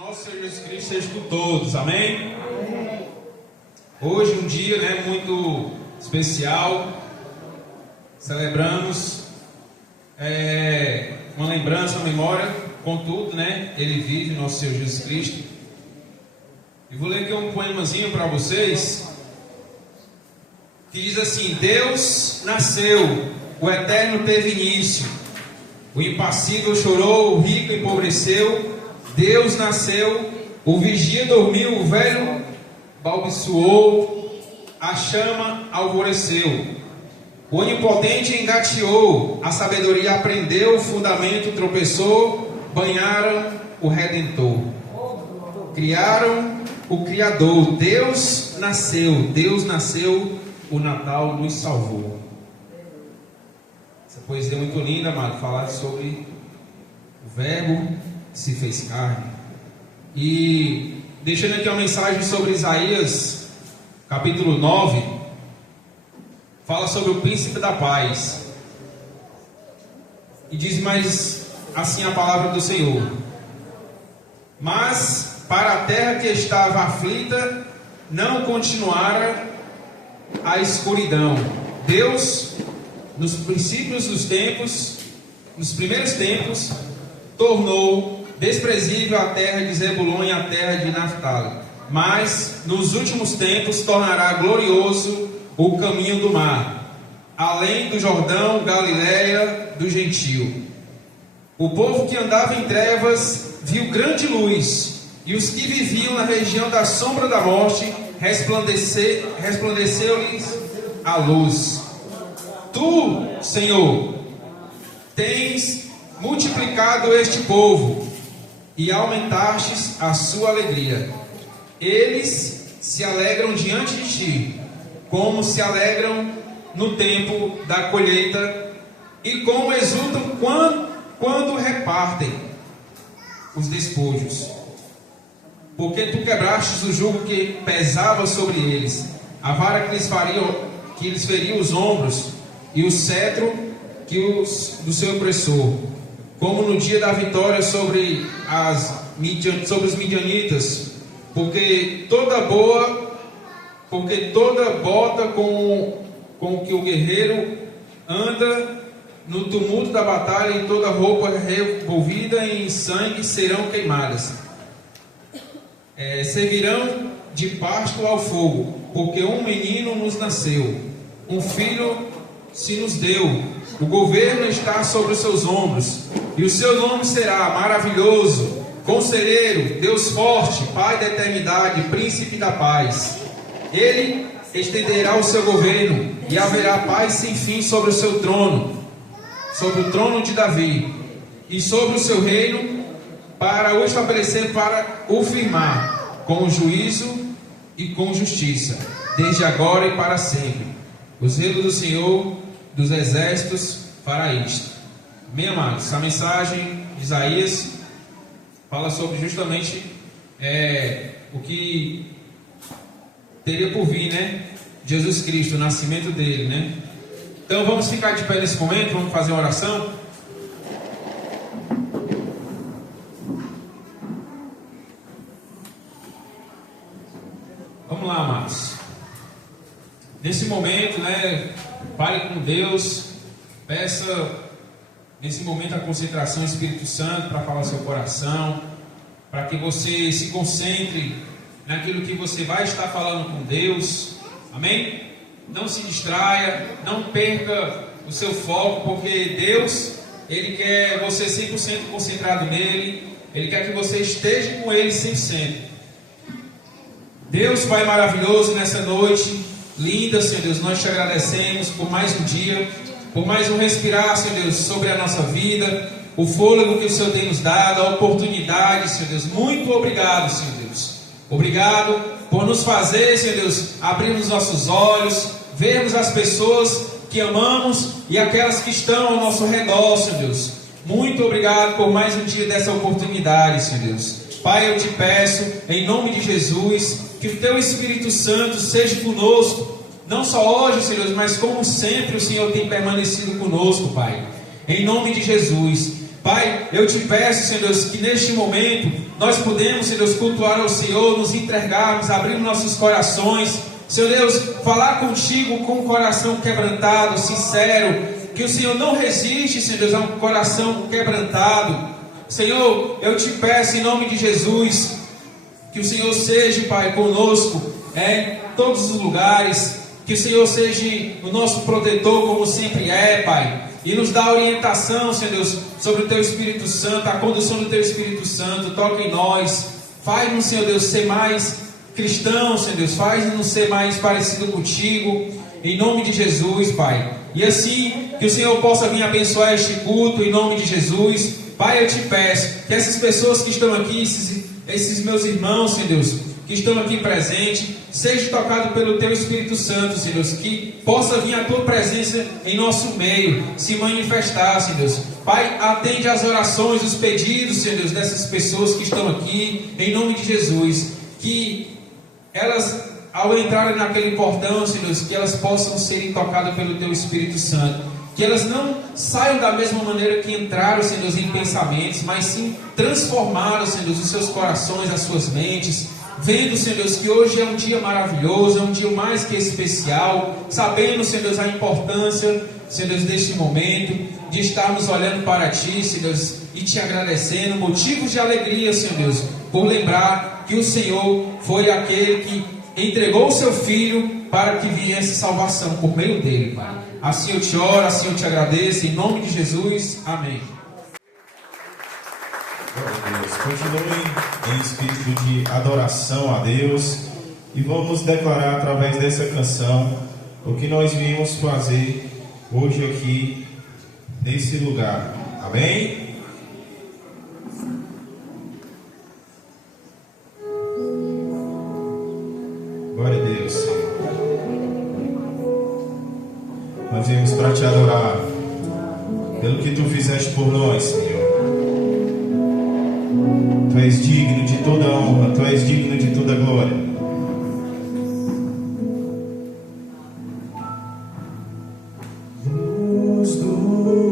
nosso Senhor Jesus Cristo seja com todos, amém? Hoje um dia, muito especial. Celebramos uma lembrança, uma memória, contudo, Ele vive, nosso Senhor Jesus Cristo. E vou ler aqui um poemazinho para vocês, que diz assim: Deus nasceu, o eterno teve início, o impassível chorou, o rico empobreceu. Deus nasceu, o vigia dormiu, o velho balbuciou, a chama alvoreceu. O onipotente engateou, a sabedoria aprendeu, o fundamento tropeçou, banharam o Redentor. Criaram o Criador, Deus nasceu, o Natal nos salvou. Essa poesia é muito linda, amado, falar sobre o Verbo que se fez carne. E deixando aqui uma mensagem sobre Isaías, capítulo 9, fala sobre o príncipe da paz. E diz mais assim a palavra do Senhor: mas para a terra que estava aflita, não continuara a escuridão. Deus, nos princípios dos tempos, nos primeiros tempos, tornou desprezível a terra de Zebulon e a terra de Naftali, mas nos últimos tempos tornará glorioso o caminho do mar, além do Jordão, Galiléia do gentio. O povo que andava em trevas viu grande luz, e os que viviam na região da sombra da morte resplandeceu-lhes a luz. Tu, Senhor, tens multiplicado este povo e aumentastes a sua alegria. Eles se alegram diante de ti, como se alegram no tempo da colheita, e como exultam quando repartem os despojos. Porque tu quebrastes o jugo que pesava sobre eles, a vara que lhes feria os ombros, e o cetro do seu opressor, como no dia da vitória sobre os midianitas, porque toda bota com que o guerreiro anda no tumulto da batalha, e toda roupa revolvida em sangue serão queimadas. Servirão de pasto ao fogo, porque um menino nos nasceu, um filho se nos deu, o governo está sobre os seus ombros, e o seu nome será Maravilhoso, Conselheiro, Deus Forte, Pai da Eternidade, Príncipe da Paz. Ele estenderá o seu governo, e haverá paz sem fim sobre o seu trono, sobre o trono de Davi, e sobre o seu reino, para o estabelecer, para o firmar, com juízo e com justiça, desde agora e para sempre. O zelo do Senhor dos exércitos fará isto. Bem, amados, essa mensagem de Isaías fala sobre justamente o que teria por vir, Jesus Cristo, o nascimento dele, Então vamos ficar de pé nesse momento, vamos fazer uma oração. Vamos lá, amados. Nesse momento, fale com Deus, peça nesse momento a concentração do Espírito Santo para falar seu coração, para que você se concentre naquilo que você vai estar falando com Deus, amém? Não se distraia, não perca o seu foco, porque Deus, Ele quer você 100% concentrado nele, Ele quer que você esteja com Ele 100%. Deus, Pai maravilhoso, nessa noite linda, Senhor Deus, nós te agradecemos por mais um dia, por mais um respirar, Senhor Deus, sobre a nossa vida, o fôlego que o Senhor tem nos dado, a oportunidade, Senhor Deus. Muito obrigado, Senhor Deus. Obrigado por nos fazer, Senhor Deus, abrirmos nossos olhos, vermos as pessoas que amamos e aquelas que estão ao nosso redor, Senhor Deus. Muito obrigado por mais um dia dessa oportunidade, Senhor Deus. Pai, eu te peço, em nome de Jesus, que o Teu Espírito Santo seja conosco, não só hoje, Senhor Deus, mas como sempre o Senhor tem permanecido conosco, Pai. Em nome de Jesus. Pai, eu te peço, Senhor Deus, que neste momento nós podemos, Senhor Deus, cultuar ao Senhor, nos entregarmos, abrir nossos corações, Senhor Deus, falar contigo com o coração quebrantado, sincero, que o Senhor não resiste, Senhor Deus, a um coração quebrantado. Senhor, eu te peço em nome de Jesus, que o Senhor seja, Pai, conosco em todos os lugares, que o Senhor seja o nosso protetor, como sempre é, Pai, e nos dá orientação, Senhor Deus, sobre o Teu Espírito Santo, a condução do Teu Espírito Santo. Toca em nós, faz-nos, Senhor Deus, ser mais cristãos, Senhor Deus, faz-nos ser mais parecido contigo, em nome de Jesus, Pai. E assim, que o Senhor possa vir abençoar este culto, em nome de Jesus. Pai, eu te peço que essas pessoas que estão aqui, esses meus irmãos, Senhor Deus, que estão aqui presentes, seja tocado pelo Teu Espírito Santo, Senhor Deus, que possa vir a Tua presença em nosso meio, se manifestar, Senhor Deus. Pai, atende às orações, os pedidos, Senhor Deus, dessas pessoas que estão aqui, em nome de Jesus, que elas, ao entrarem naquele portão, Senhor Deus, que elas possam ser tocadas pelo Teu Espírito Santo, que elas não saiam da mesma maneira que entraram, Senhor Deus, em pensamentos, mas sim transformaram, Senhor Deus, os seus corações, as suas mentes, vendo, Senhor Deus, que hoje é um dia maravilhoso, é um dia mais que especial, sabendo, Senhor Deus, a importância, Senhor Deus, deste momento, de estarmos olhando para Ti, Senhor Deus, e Te agradecendo, motivos de alegria, Senhor Deus, por lembrar que o Senhor foi aquele que entregou o Seu Filho para que viesse salvação por meio dele, Pai. Assim eu te oro, assim eu te agradeço, em nome de Jesus, amém. Deus, continue em espírito de adoração a Deus e vamos declarar através dessa canção o que nós viemos fazer hoje aqui nesse lugar, amém? Glória a Deus, Senhor. Nós viemos para te adorar pelo que tu fizeste por nós, Senhor. Tu és digno de toda honra, Tu és digno de toda glória. Luz do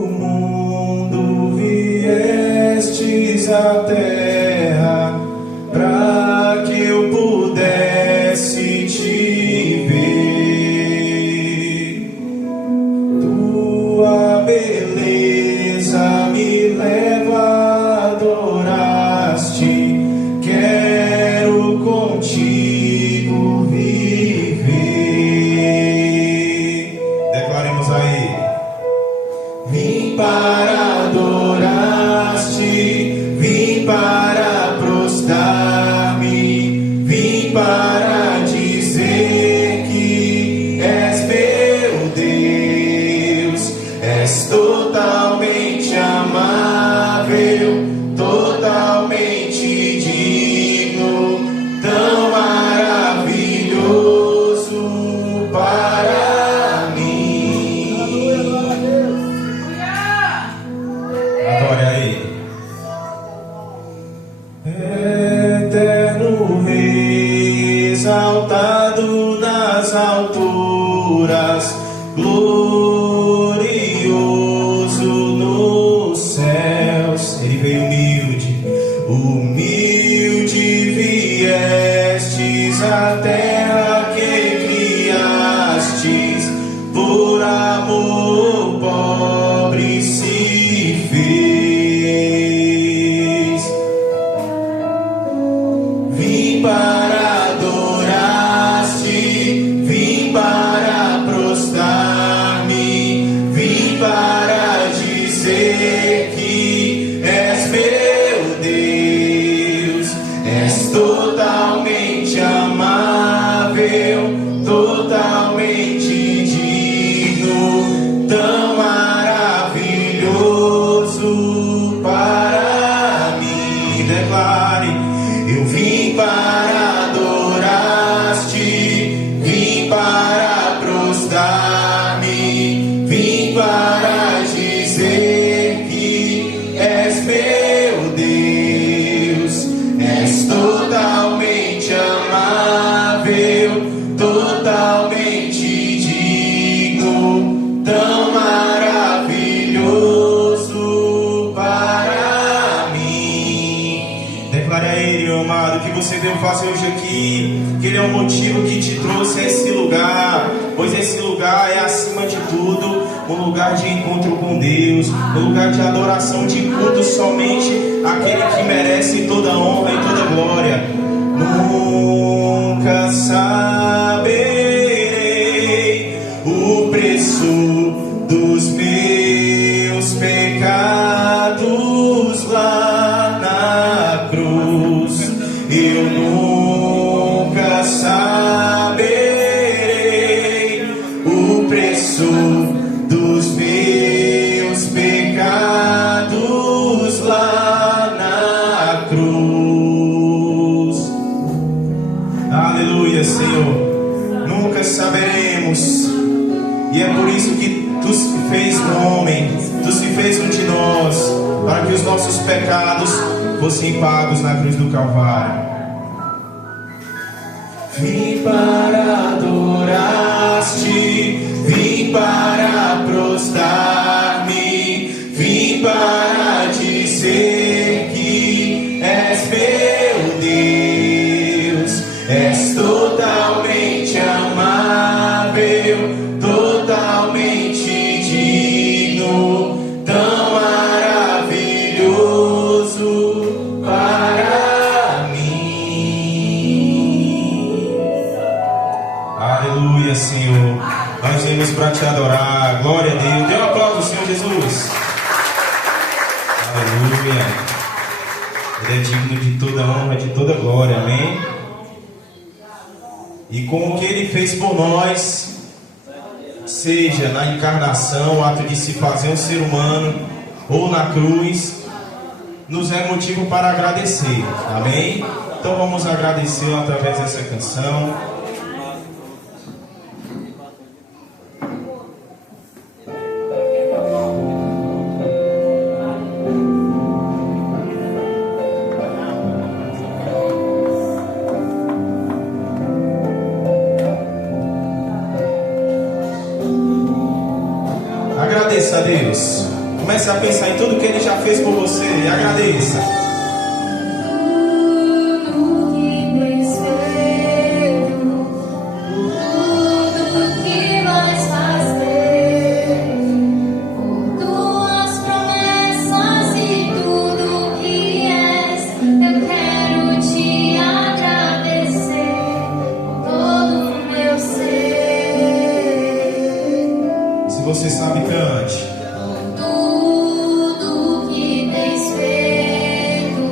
mundo viestes à terra, para que eu pudesse te ver. Tua beleza me leva a adorar-te. Quero contigo viver. Declaremos aí. Vim para adorar-te, vim para prostrar-me, vim para dizer que és meu Deus, és totalmente amável, totalmente digno, tão maravilhoso para mim. Adore aí. Eterno Rei, exaltado nas alturas, glorioso nos céus. Ele veio humilde, humilde viestes à terra que criastes, por amor pobre se fez. Vim para adorar-te, vim para prostrar-me, vim para dizer que és meu Deus, és totalmente amável, totalmente digno, tão maravilhoso para mim. Declare: eu vim para adorar-te, vim para prostrar-me, vim para dizer que és meu Deus, és totalmente amável, totalmente digno, tão maravilhoso para mim. Declare aí. veio fazer hoje aqui, que Ele é o motivo que te trouxe a esse lugar, pois esse lugar é, acima de tudo, um lugar de encontro com Deus, um lugar de adoração, de culto somente àquele que merece toda honra e toda glória. Nunca saberei o preço dos meus pecados lá na cruz. Eu nunca saberei o preço dos meus pecados lá na cruz. Aleluia, Senhor. Nunca saberemos. E é por isso que Tu se fez um homem, Tu se fez um de nós, para que os nossos pecados fossem pagos na cruz do Calvário. Vim para adorar-te, vim para prostrar-me, vim para dizer que és meu Deus, és totalmente amável, totalmente digno, tão maravilhoso para mim. Aleluia, Senhor. Nós vemos para te adorar. Glória a Deus. Dê um aplauso ao Senhor Jesus. Aleluia. Ele é digno de toda honra, de toda glória. Amém. E com o que Ele fez por nós, seja na encarnação, o ato de se fazer um ser humano, ou na cruz, nos é motivo para agradecer. Amém? Então vamos agradecê-lo através dessa canção. Agradeça a Deus. Comece a pensar em tudo que Ele já fez por você e agradeça. Tudo que tens feito, tudo que vais fazer, por tuas promessas e tudo que és, eu quero te agradecer com todo o meu ser. Se você sabe, cante. Tudo que tens feito,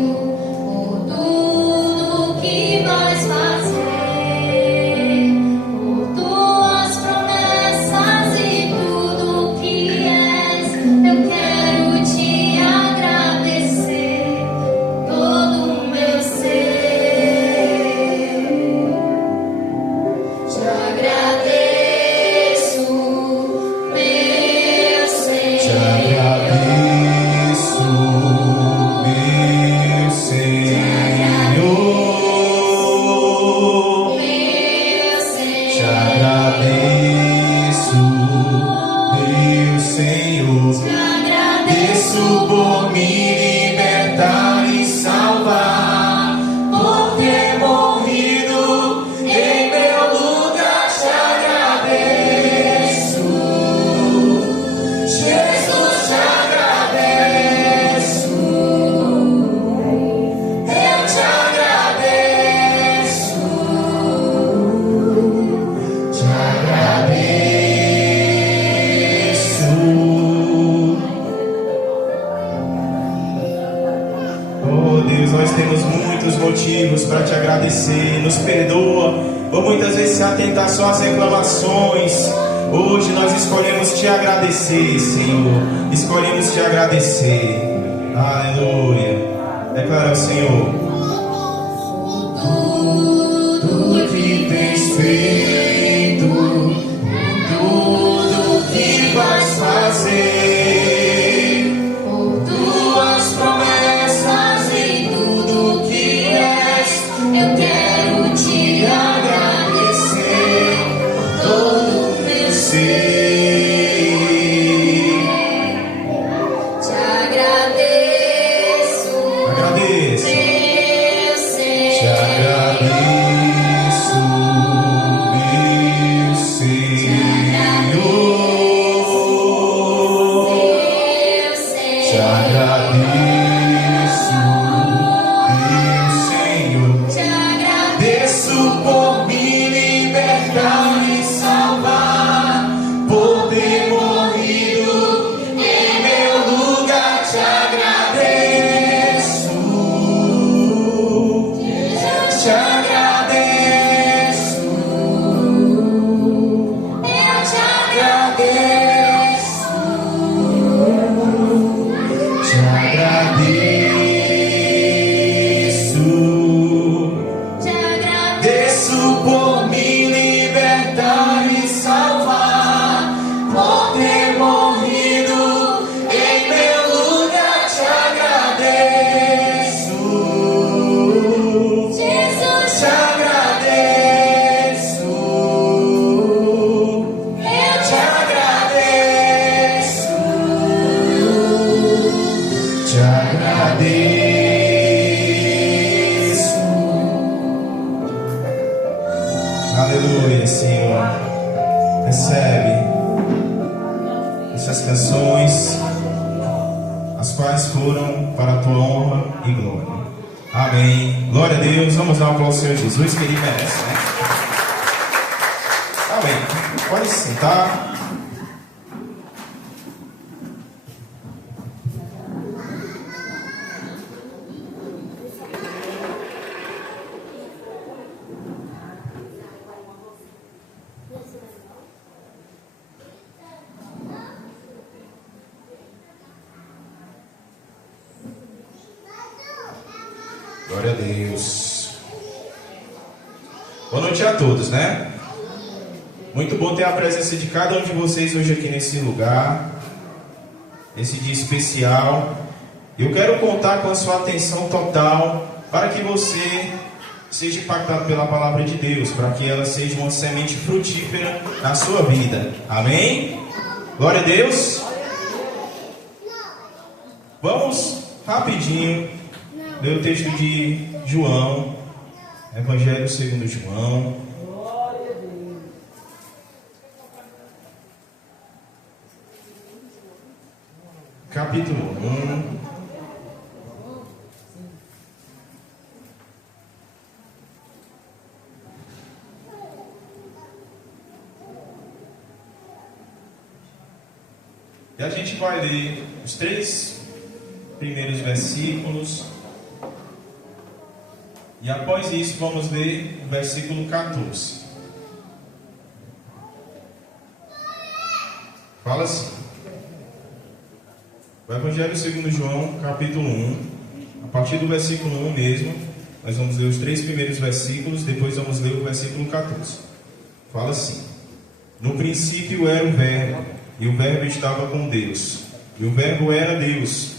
por tudo que vais fazer, por tuas promessas e tudo que és, eu quero te agradecer todo o meu ser. Te agradeço, meu Senhor. Te agradeço, meu Senhor. Meu Senhor. Te agradeço, meu Senhor. Te agradeço Agradeço por me libertar e salvar, por ter morrido em meu lugar. Te agradeço, Jesus, te agradeço. Eu te agradeço, te agradeço. Oh Deus, nós temos muitos motivos para te agradecer. Nos perdoa por muitas vezes se atentar só às reclamações. Hoje nós escolhemos te agradecer, Senhor. Escolhemos te agradecer. Aleluia. Declara ao Senhor. Tudo que tens feito, tudo que vais fazer, por tuas promessas e tudo que és, eu quero te agradecer por todo o meu ser. Te agradeço, agradeça. meu Te Senhor. agradeço. essas canções, as quais foram para a tua honra e glória. Amém. Glória a Deus. Vamos dar um aplauso ao Senhor Jesus, que Ele merece, né? Amém. Pode se sentar. Glória a Deus. Boa noite a todos, né? Muito bom ter a presença de cada um de vocês hoje aqui nesse lugar, esse dia especial. Eu quero contar com a sua atenção total para que você seja impactado pela palavra de Deus, para que ela seja uma semente frutífera na sua vida. Amém? Glória a Deus. Vamos rapidinho ler o texto de João, Evangelho segundo João. Capítulo 1. E a gente vai ler os 3 primeiros versículos. E após isso vamos ler o versículo 14. Fala assim. O Evangelho segundo João, capítulo 1, a partir do versículo 1 mesmo, nós vamos ler os 3 primeiros versículos, depois vamos ler o versículo 14. Fala assim: No princípio era o Verbo, e o Verbo estava com Deus, e o Verbo era Deus.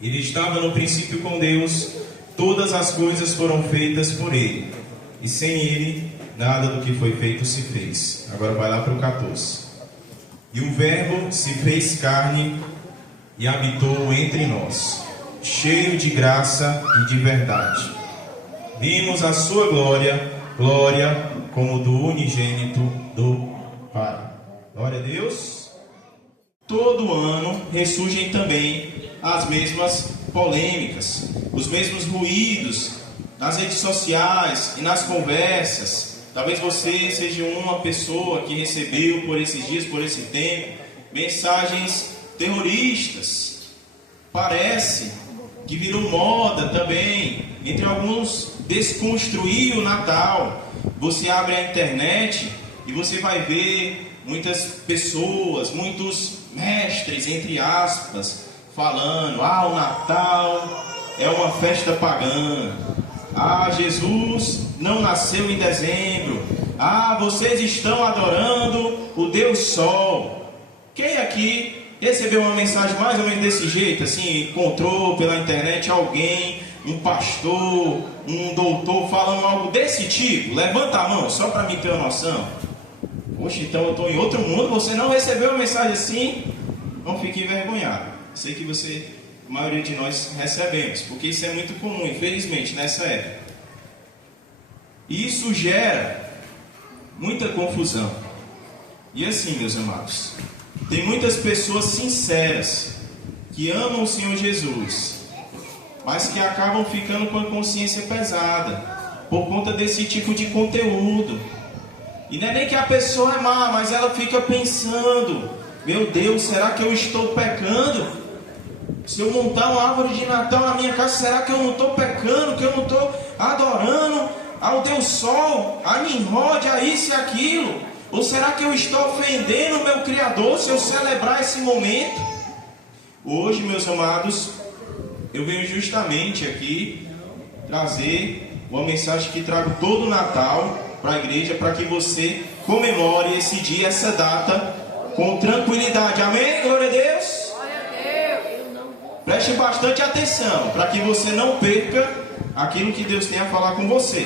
Ele estava no princípio com Deus. Todas as coisas foram feitas por Ele, e sem Ele, nada do que foi feito se fez. Agora vai lá para o 14. E o Verbo se fez carne e habitou entre nós, cheio de graça e de verdade. Vimos a sua glória, glória como do unigênito do Pai. Glória a Deus. Todo ano ressurgem também as mesmas polêmicas, os mesmos ruídos nas redes sociais e nas conversas. Talvez você seja uma pessoa que recebeu por esses dias, por esse tempo, mensagens terroristas. Parece que virou moda também entre alguns desconstruir o Natal. Você abre a internet e você vai ver muitas pessoas, muitos mestres, entre aspas, falando: o Natal é uma festa pagã. Jesus não nasceu em dezembro. Vocês estão adorando o Deus Sol. Quem aqui recebeu uma mensagem mais ou menos desse jeito? Assim, encontrou pela internet alguém, um pastor, um doutor falando algo desse tipo? Levanta a mão, só para mim ter uma noção. Poxa, então eu estou em outro mundo. Você não recebeu uma mensagem assim? Não fique envergonhado. Sei que a maioria de nós recebemos, porque isso é muito comum, infelizmente, nessa época. E isso gera muita confusão. E assim, meus amados, tem muitas pessoas sinceras que amam o Senhor Jesus, mas que acabam ficando com a consciência pesada por conta desse tipo de conteúdo. E não é nem que a pessoa é má, mas ela fica pensando: meu Deus, será que eu estou pecando? Se eu montar uma árvore de Natal na minha casa, será que eu não estou pecando? Que eu não estou adorando ao Deus Sol, a Nimrod, a isso e aquilo? Ou será que eu estou ofendendo o meu Criador se eu celebrar esse momento? Hoje, meus amados, eu venho justamente aqui trazer uma mensagem que trago todo o Natal para a igreja, para que você comemore esse dia, essa data, com tranquilidade. Amém? Glória a Deus. Preste bastante atenção, para que você não perca aquilo que Deus tem a falar com você.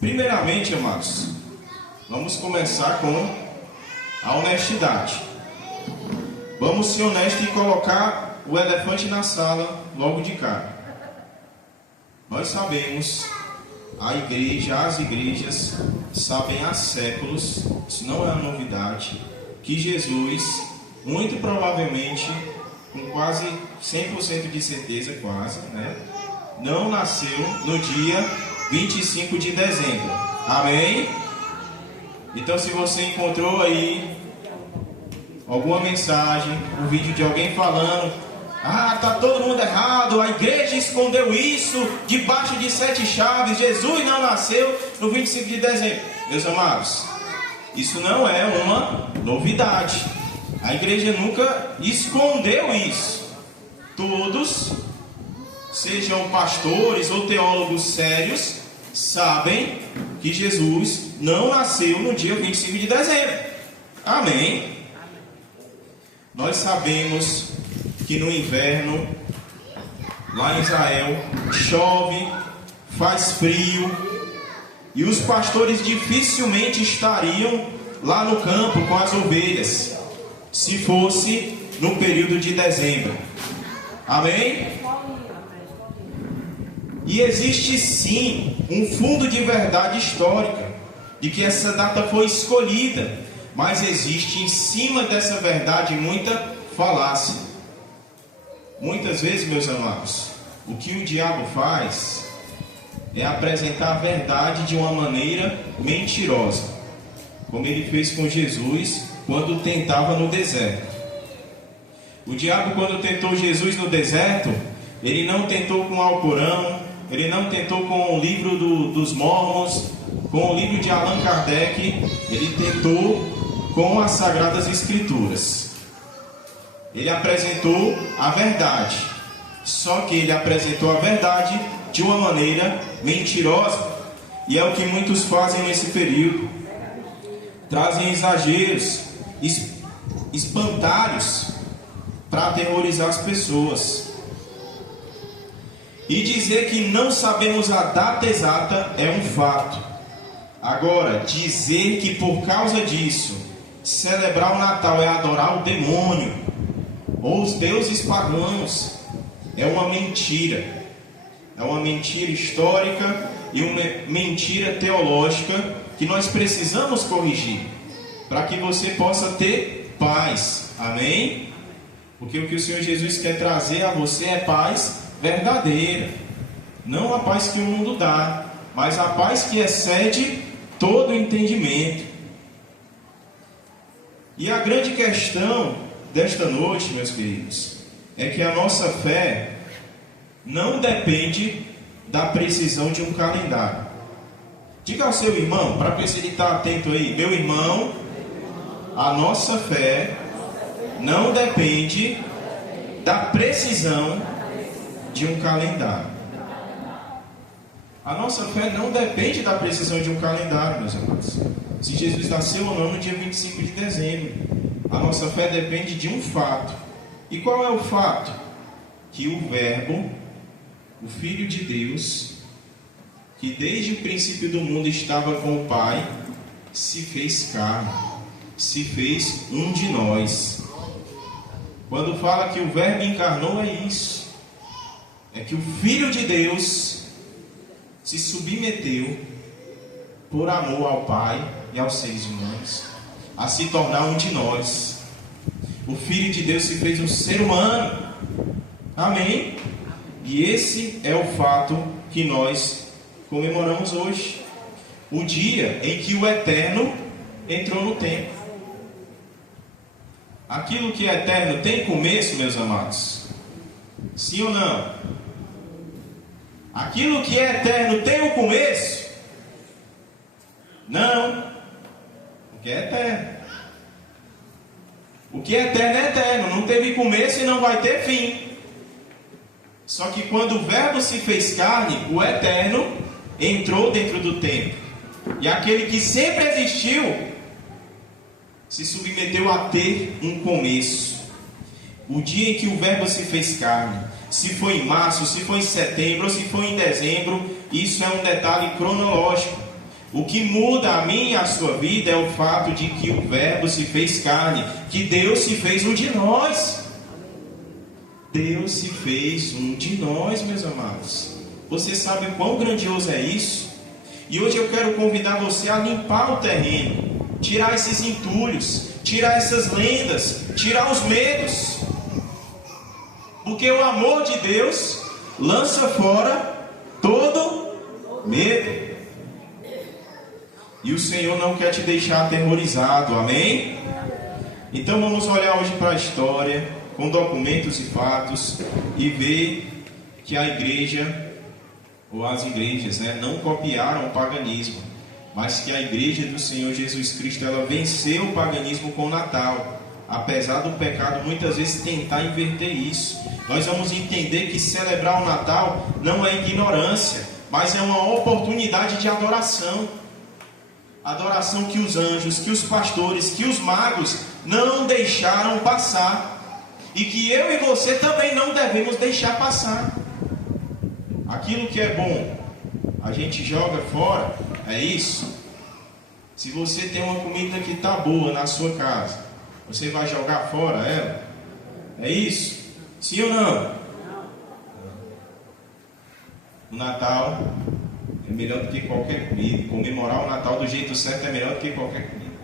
Primeiramente, amados, vamos começar com a honestidade. Vamos ser honestos e colocar o elefante na sala logo de cara. Nós sabemos, as igrejas sabem há séculos, isso não é uma novidade, que Jesus, muito provavelmente, com quase 100% de certeza, não nasceu no dia 25 de dezembro. Amém? Então, se você encontrou aí alguma mensagem, um vídeo de alguém falando: tá todo mundo errado, a igreja escondeu isso debaixo de 7 chaves, Jesus não nasceu no 25 de dezembro. Meus amados, isso não é uma novidade. A igreja nunca escondeu isso. Todos, sejam pastores ou teólogos sérios, sabem que Jesus não nasceu no dia 25 de dezembro. Amém? Nós sabemos que no inverno, lá em Israel, chove, faz frio, e os pastores dificilmente estariam lá no campo com as ovelhas, se fosse no período de dezembro. Amém? E existe sim um fundo de verdade histórica de que essa data foi escolhida, mas existe em cima dessa verdade muita falácia. Muitas vezes, meus amados, o que o diabo faz é apresentar a verdade de uma maneira mentirosa, como ele fez com Jesus quando tentava no deserto. O diabo, quando tentou Jesus no deserto, ele não tentou com o Alcorão, ele não tentou com o livro dos Mormons, com o livro de Allan Kardec, ele tentou com as Sagradas Escrituras. Ele apresentou a verdade, só que ele apresentou a verdade de uma maneira mentirosa, e é o que muitos fazem nesse período. Trazem exageros, espantalhos, para aterrorizar as pessoas. E dizer que não sabemos a data exata é um fato. Agora, dizer que por causa disso, celebrar o Natal é adorar o demônio ou os deuses pagãos, é uma mentira. É uma mentira histórica e uma mentira teológica que nós precisamos corrigir, para que você possa ter paz. Amém? Porque o que o Senhor Jesus quer trazer a você é paz verdadeira, não a paz que o mundo dá, mas a paz que excede todo o entendimento. E a grande questão desta noite, meus queridos, é que a nossa fé não depende da precisão de um calendário. Diga ao seu irmão, para ver se ele está atento aí: meu irmão, a nossa fé não depende da precisão de um calendário. A nossa fé não depende da precisão de um calendário, meus amados. Se Jesus nasceu ou não no dia 25 de dezembro. A nossa fé depende de um fato. E qual é o fato? Que o Verbo, o Filho de Deus, que desde o princípio do mundo estava com o Pai, se fez carne, se fez um de nós. Quando fala que o Verbo encarnou, é isso. É que o Filho de Deus se submeteu por amor ao Pai e aos seres humanos, a se tornar um de nós. O Filho de Deus se fez um ser humano. Amém? E esse é o fato que nós comemoramos hoje, o dia em que o Eterno entrou no tempo. Aquilo que é eterno tem começo, meus amados? Sim ou não? Aquilo que é eterno tem um começo? Não. Porque é eterno. O que é eterno é eterno. Não teve começo e não vai ter fim. Só que quando o Verbo se fez carne, o eterno entrou dentro do tempo. E aquele que sempre existiu se submeteu a ter um começo. O dia em que o Verbo se fez carne, se foi em março, se foi em setembro, ou se foi em dezembro, isso é um detalhe cronológico. O que muda a mim e a sua vida é o fato de que o Verbo se fez carne, que Deus se fez um de nós. Deus se fez um de nós, meus amados. Você sabe quão grandioso é isso? E hoje eu quero convidar você a limpar o terreno, tirar esses entulhos, tirar essas lendas, tirar os medos. Porque o amor de Deus lança fora todo medo. E o Senhor não quer te deixar aterrorizado, amém? Então vamos olhar hoje para a história, com documentos e fatos, e ver que a igreja, ou as igrejas, não copiaram o paganismo, mas que a igreja do Senhor Jesus Cristo, ela venceu o paganismo com o Natal, apesar do pecado muitas vezes tentar inverter isso. Nós vamos entender que celebrar o Natal não é ignorância, mas é uma oportunidade de adoração. Adoração que os anjos, que os pastores, que os magos não deixaram passar, e que eu e você também não devemos deixar passar. Aquilo que é bom, a gente joga fora, é isso? Se você tem uma comida que está boa na sua casa, você vai jogar fora ela? É isso? Sim ou não? O Natal é melhor do que qualquer comida. Comemorar o Natal do jeito certo é melhor do que qualquer comida.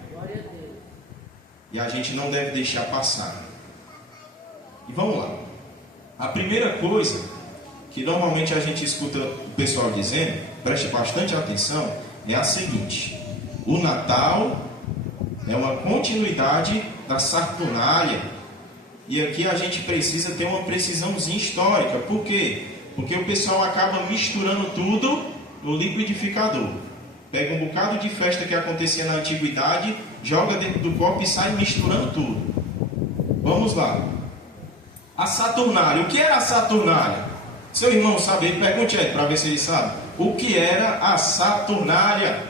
E a gente não deve deixar passar. E vamos lá. A primeira coisa que normalmente a gente escuta o pessoal dizendo, preste bastante atenção, é a seguinte: o Natal é uma continuidade da Saturnália. E aqui a gente precisa ter uma precisãozinha histórica. Por quê? Porque o pessoal acaba misturando tudo no liquidificador. Pega um bocado de festa que acontecia na antiguidade, joga dentro do copo e sai misturando tudo. Vamos lá. A Saturnália. O que era a Saturnália? Seu irmão sabe, pergunte aí para ver se ele sabe. O que era a Saturnália?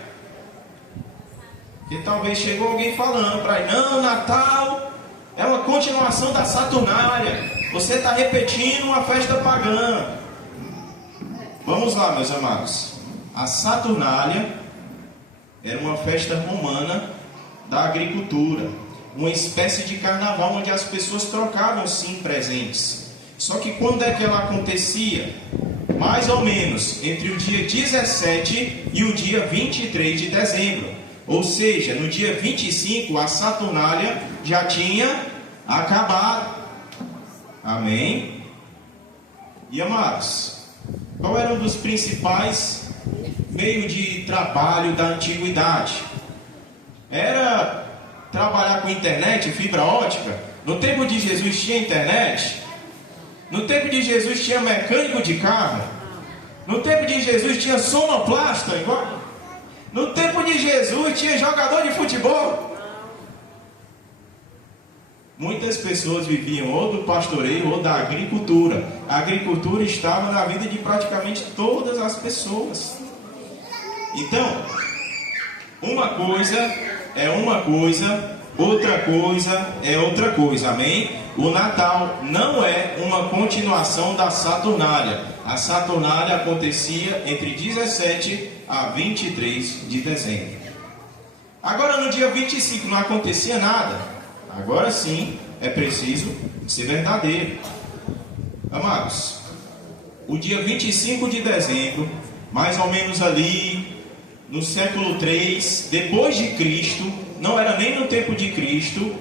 Porque talvez chegou alguém falando para ele: não, Natal é uma continuação da Saturnália. Você está repetindo uma festa pagã. Vamos lá, meus amados. A Saturnália era uma festa romana da agricultura, uma espécie de carnaval onde as pessoas trocavam sim presentes. Só que quando é que ela acontecia? Mais ou menos entre o dia 17 e o dia 23 de dezembro. Ou seja, no dia 25 a Saturnália já tinha acabado. Amém? E amados, qual era um dos principais meios de trabalho da antiguidade? Era trabalhar com internet, fibra ótica. No tempo de Jesus tinha internet. No tempo de Jesus tinha mecânico de carro. No tempo de Jesus tinha sonoplasta, igual. No tempo de Jesus tinha jogador de futebol. Muitas pessoas viviam ou do pastoreio ou da agricultura. A agricultura estava na vida de praticamente todas as pessoas. Então, uma coisa é uma coisa, outra coisa é outra coisa, amém? O Natal não é uma continuação da Saturnália. A Saturnália acontecia entre 17 a 23 de dezembro. Agora no dia 25 não acontecia nada. Agora sim é preciso ser verdadeiro. Amados, o dia 25 de dezembro, mais ou menos ali no século 3 depois de Cristo, não era nem no tempo de Cristo,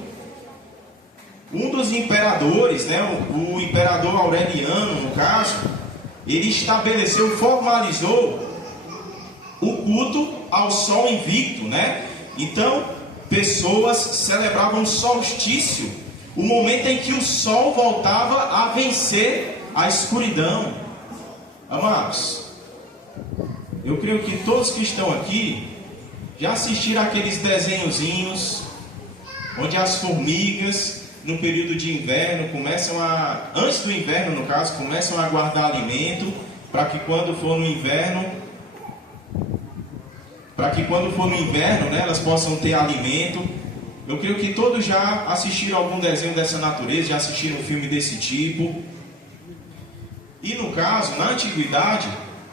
um dos imperadores, o imperador Aureliano, no caso, ele estabeleceu, formalizou o culto ao sol invicto, Então, pessoas celebravam o solstício, o momento em que o sol voltava a vencer a escuridão. Amados, eu creio que todos que estão aqui já assistiram aqueles desenhozinhos onde as formigas, no período de inverno, antes do inverno no caso, começam a guardar alimento, para que quando for no inverno, elas possam ter alimento. Eu creio que todos já assistiram algum desenho dessa natureza, já assistiram um filme desse tipo. E no caso, na antiguidade,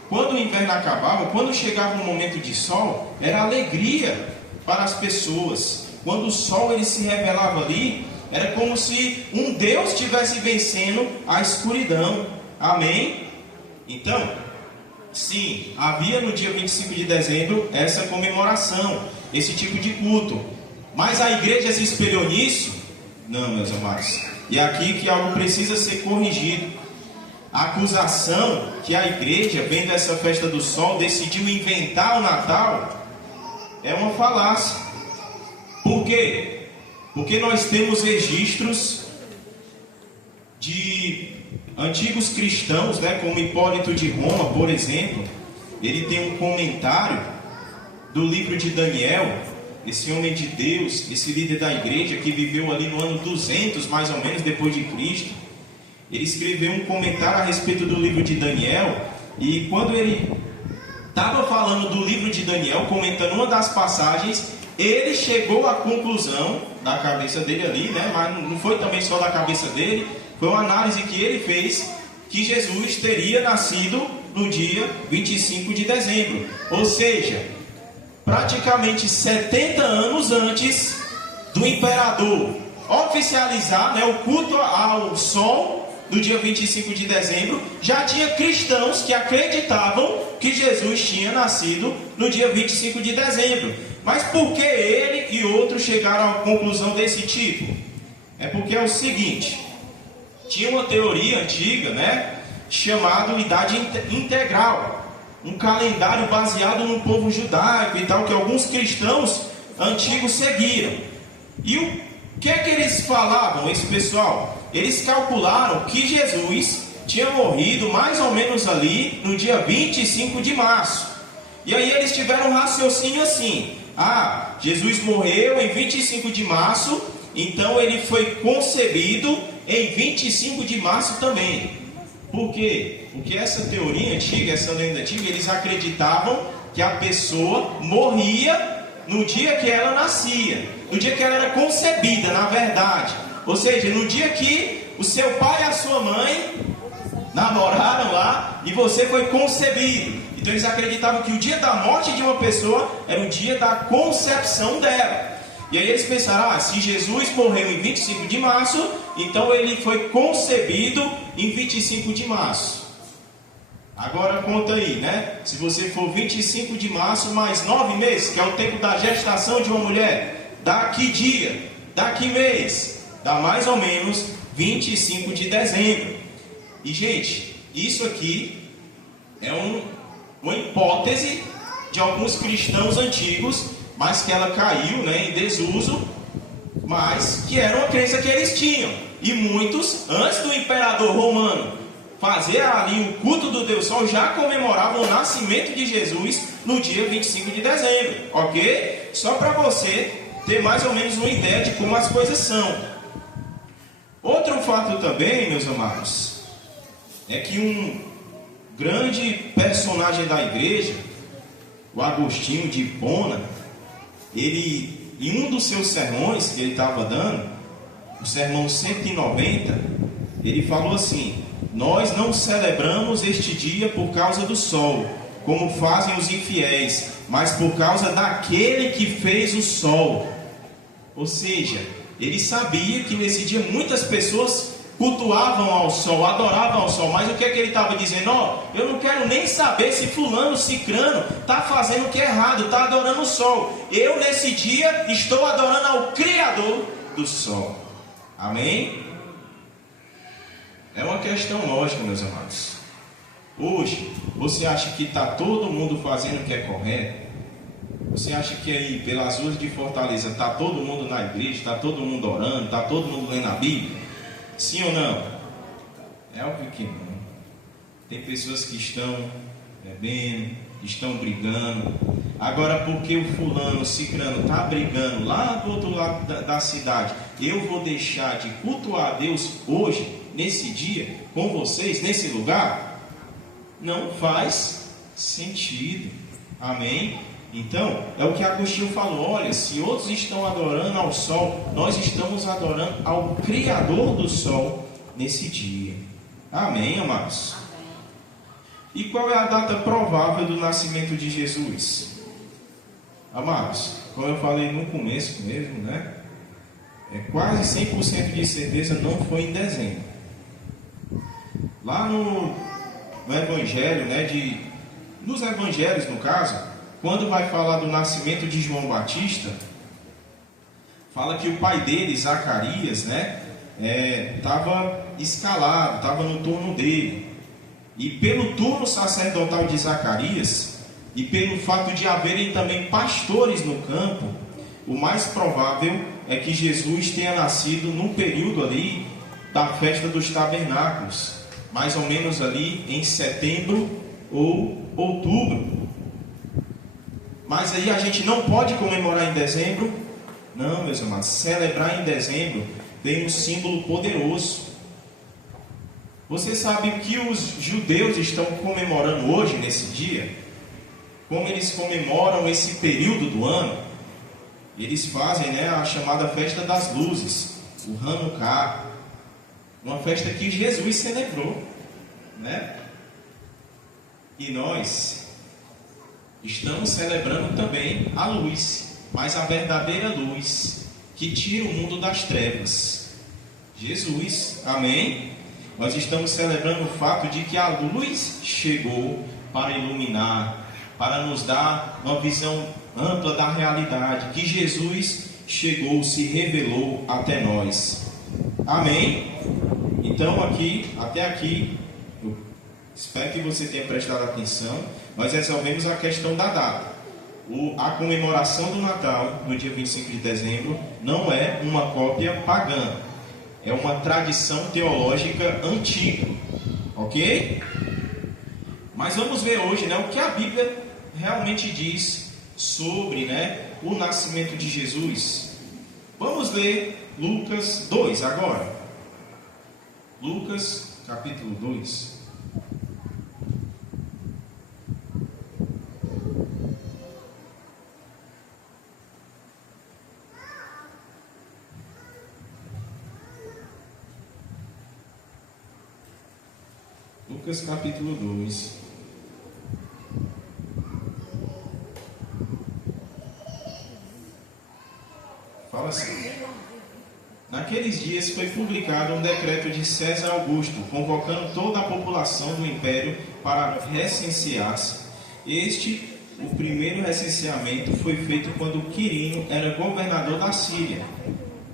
quando o inverno acabava, quando chegava um momento de sol, era alegria para as pessoas. Quando o sol ele se revelava ali, era como se um Deus estivesse vencendo a escuridão. Amém? Então, sim, havia no dia 25 de dezembro essa comemoração, esse tipo de culto. Mas a igreja se espelhou nisso? Não, meus amados. E é aqui que algo precisa ser corrigido. A acusação que a igreja, vendo essa festa do sol, decidiu inventar o Natal, é uma falácia. Por quê? Porque nós temos registros de antigos cristãos, né, como Hipólito de Roma, por exemplo. Ele tem um comentário do livro de Daniel, esse homem de Deus, esse líder da igreja que viveu ali no ano 200, mais ou menos, depois de Cristo. Ele escreveu um comentário a respeito do livro de Daniel, e quando ele estava falando do livro de Daniel, comentando uma das passagens, ele chegou à conclusão, da cabeça dele ali, né, mas não foi também só da cabeça dele, foi uma análise que ele fez, que Jesus teria nascido no dia 25 de dezembro. Ou seja, praticamente 70 anos antes do imperador oficializar, né, o culto ao sol no dia 25 de dezembro, já tinha cristãos que acreditavam que Jesus tinha nascido no dia 25 de dezembro. Mas por que ele e outros chegaram à conclusão desse tipo? É porque é o seguinte: tinha uma teoria antiga, né, chamada idade integral, um calendário baseado no povo judaico e tal, que alguns cristãos antigos seguiram. E o que é que eles falavam, esse pessoal? Eles calcularam que Jesus tinha morrido mais ou menos ali no dia 25 de março. E aí eles tiveram um raciocínio assim: Jesus morreu em 25 de março, então ele foi concebido em 25 de março também. Por quê? Porque essa teoria antiga, essa lenda antiga, eles acreditavam que a pessoa morria no dia que ela nascia, no dia que ela era concebida, na verdade. Ou seja, no dia que o seu pai e a sua mãe namoraram lá e você foi concebido. Então eles acreditavam que o dia da morte de uma pessoa era o dia da concepção dela. E aí eles pensaram: se Jesus morreu em 25 de março, então ele foi concebido em 25 de março. Agora conta aí, né? Se você for 25 de março mais 9 meses, que é o tempo da gestação de uma mulher, dá que dia? Dá que mês? Dá mais ou menos 25 de dezembro. E gente, isso aqui é uma hipótese de alguns cristãos antigos, mas que ela caiu, né, em desuso, mas que era uma crença que eles tinham. E muitos, antes do imperador romano fazer ali o culto do Deus Sol, já comemoravam o nascimento de Jesus no dia 25 de dezembro, ok? Só para você ter mais ou menos uma ideia de como as coisas são. Outro fato também, meus amados, é que um grande personagem da igreja, o Agostinho de Hipona, ele, em um dos seus sermões que ele estava dando, o sermão 190, ele falou assim: nós não celebramos este dia por causa do sol, como fazem os infiéis, mas por causa daquele que fez o sol. Ou seja, ele sabia que nesse dia muitas pessoas cultuavam ao sol, adoravam ao sol, mas o que é que ele estava dizendo? Eu não quero nem saber se fulano, cicrano está fazendo o que é errado, está adorando o sol. Eu nesse dia estou adorando ao Criador do sol. Amém? É uma questão lógica, meus amados. Hoje, você acha que está todo mundo fazendo o que é correto? Você acha que aí, pelas ruas de Fortaleza, está todo mundo na igreja, está todo mundo orando, está todo mundo lendo a Bíblia? Sim ou não? É óbvio que não. Tem pessoas que estão bebendo, estão brigando. Agora, porque o fulano, o cicrano está brigando lá do outro lado da cidade, eu vou deixar de cultuar a Deus hoje, nesse dia, com vocês, nesse lugar? Não faz sentido. Amém? Então, é o que Agostinho falou: olha, se outros estão adorando ao sol, nós estamos adorando ao Criador do sol nesse dia. Amém, amados? E qual é a data provável do nascimento de Jesus? Amados, como eu falei no começo mesmo, né? Quase 100% de certeza não foi em dezembro. Lá no Evangelho, né? Nos Evangelhos, no caso, quando vai falar do nascimento de João Batista, fala que o pai dele, Zacarias, né, estava escalado, estava no turno dele. E pelo turno sacerdotal de Zacarias, e pelo fato de haverem também pastores no campo, o mais provável é que Jesus tenha nascido no período ali da festa dos tabernáculos, mais ou menos ali em setembro ou outubro. Mas aí a gente não pode comemorar em dezembro? Não, meus amados, celebrar em dezembro tem um símbolo poderoso. Você sabe o que os judeus estão comemorando hoje, nesse dia? Como eles comemoram esse período do ano? Eles fazem, né, a chamada festa das luzes, o Hanukkah, uma festa que Jesus celebrou, né? E nós estamos celebrando também a luz, mas a verdadeira luz que tira o mundo das trevas, Jesus, amém? Nós estamos celebrando o fato de que a luz chegou para iluminar, para nos dar uma visão ampla da realidade, que Jesus chegou, se revelou até nós. Amém? Então até aqui, eu espero que você tenha prestado atenção. Nós resolvemos a questão da data. A comemoração do Natal, no dia 25 de dezembro, não é uma cópia pagã. É uma tradição teológica antiga, ok? Mas vamos ver hoje, né, o que a Bíblia realmente diz sobre, né, o nascimento de Jesus. Vamos ler Lucas 2 agora. Lucas capítulo 2. Lucas capítulo 2. Fala assim: naqueles dias foi publicado um decreto de César Augusto, convocando toda a população do império para recensear-se. O primeiro recenseamento foi feito quando Quirino era governador da Síria.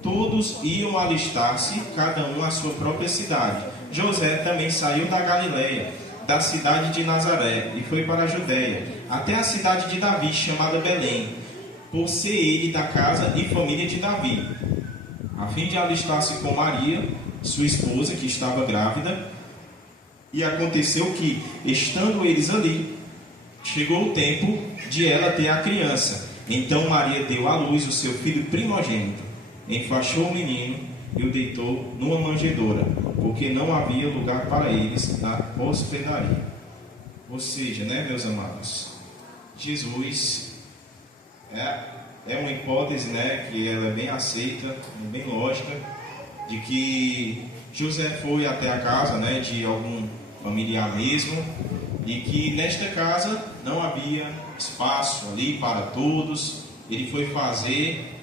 Todos iam alistar-se, cada um à sua própria cidade. José também saiu da Galileia, da cidade de Nazaré, e foi para a Judéia, até a cidade de Davi, chamada Belém, por ser ele da casa e família de Davi, a fim de alistar-se com Maria, sua esposa, que estava grávida. E aconteceu que, estando eles ali, chegou o tempo de ela ter a criança. Então Maria deu à luz o seu filho primogênito, enfaixou o menino e o deitou numa manjedoura, porque não havia lugar para eles na hospedaria. Ou seja, né, meus amados, Jesus é uma hipótese, né, que ela é bem aceita, bem lógica, de que José foi até a casa, né, de algum familiar mesmo, e que nesta casa não havia espaço ali para todos. Ele foi fazer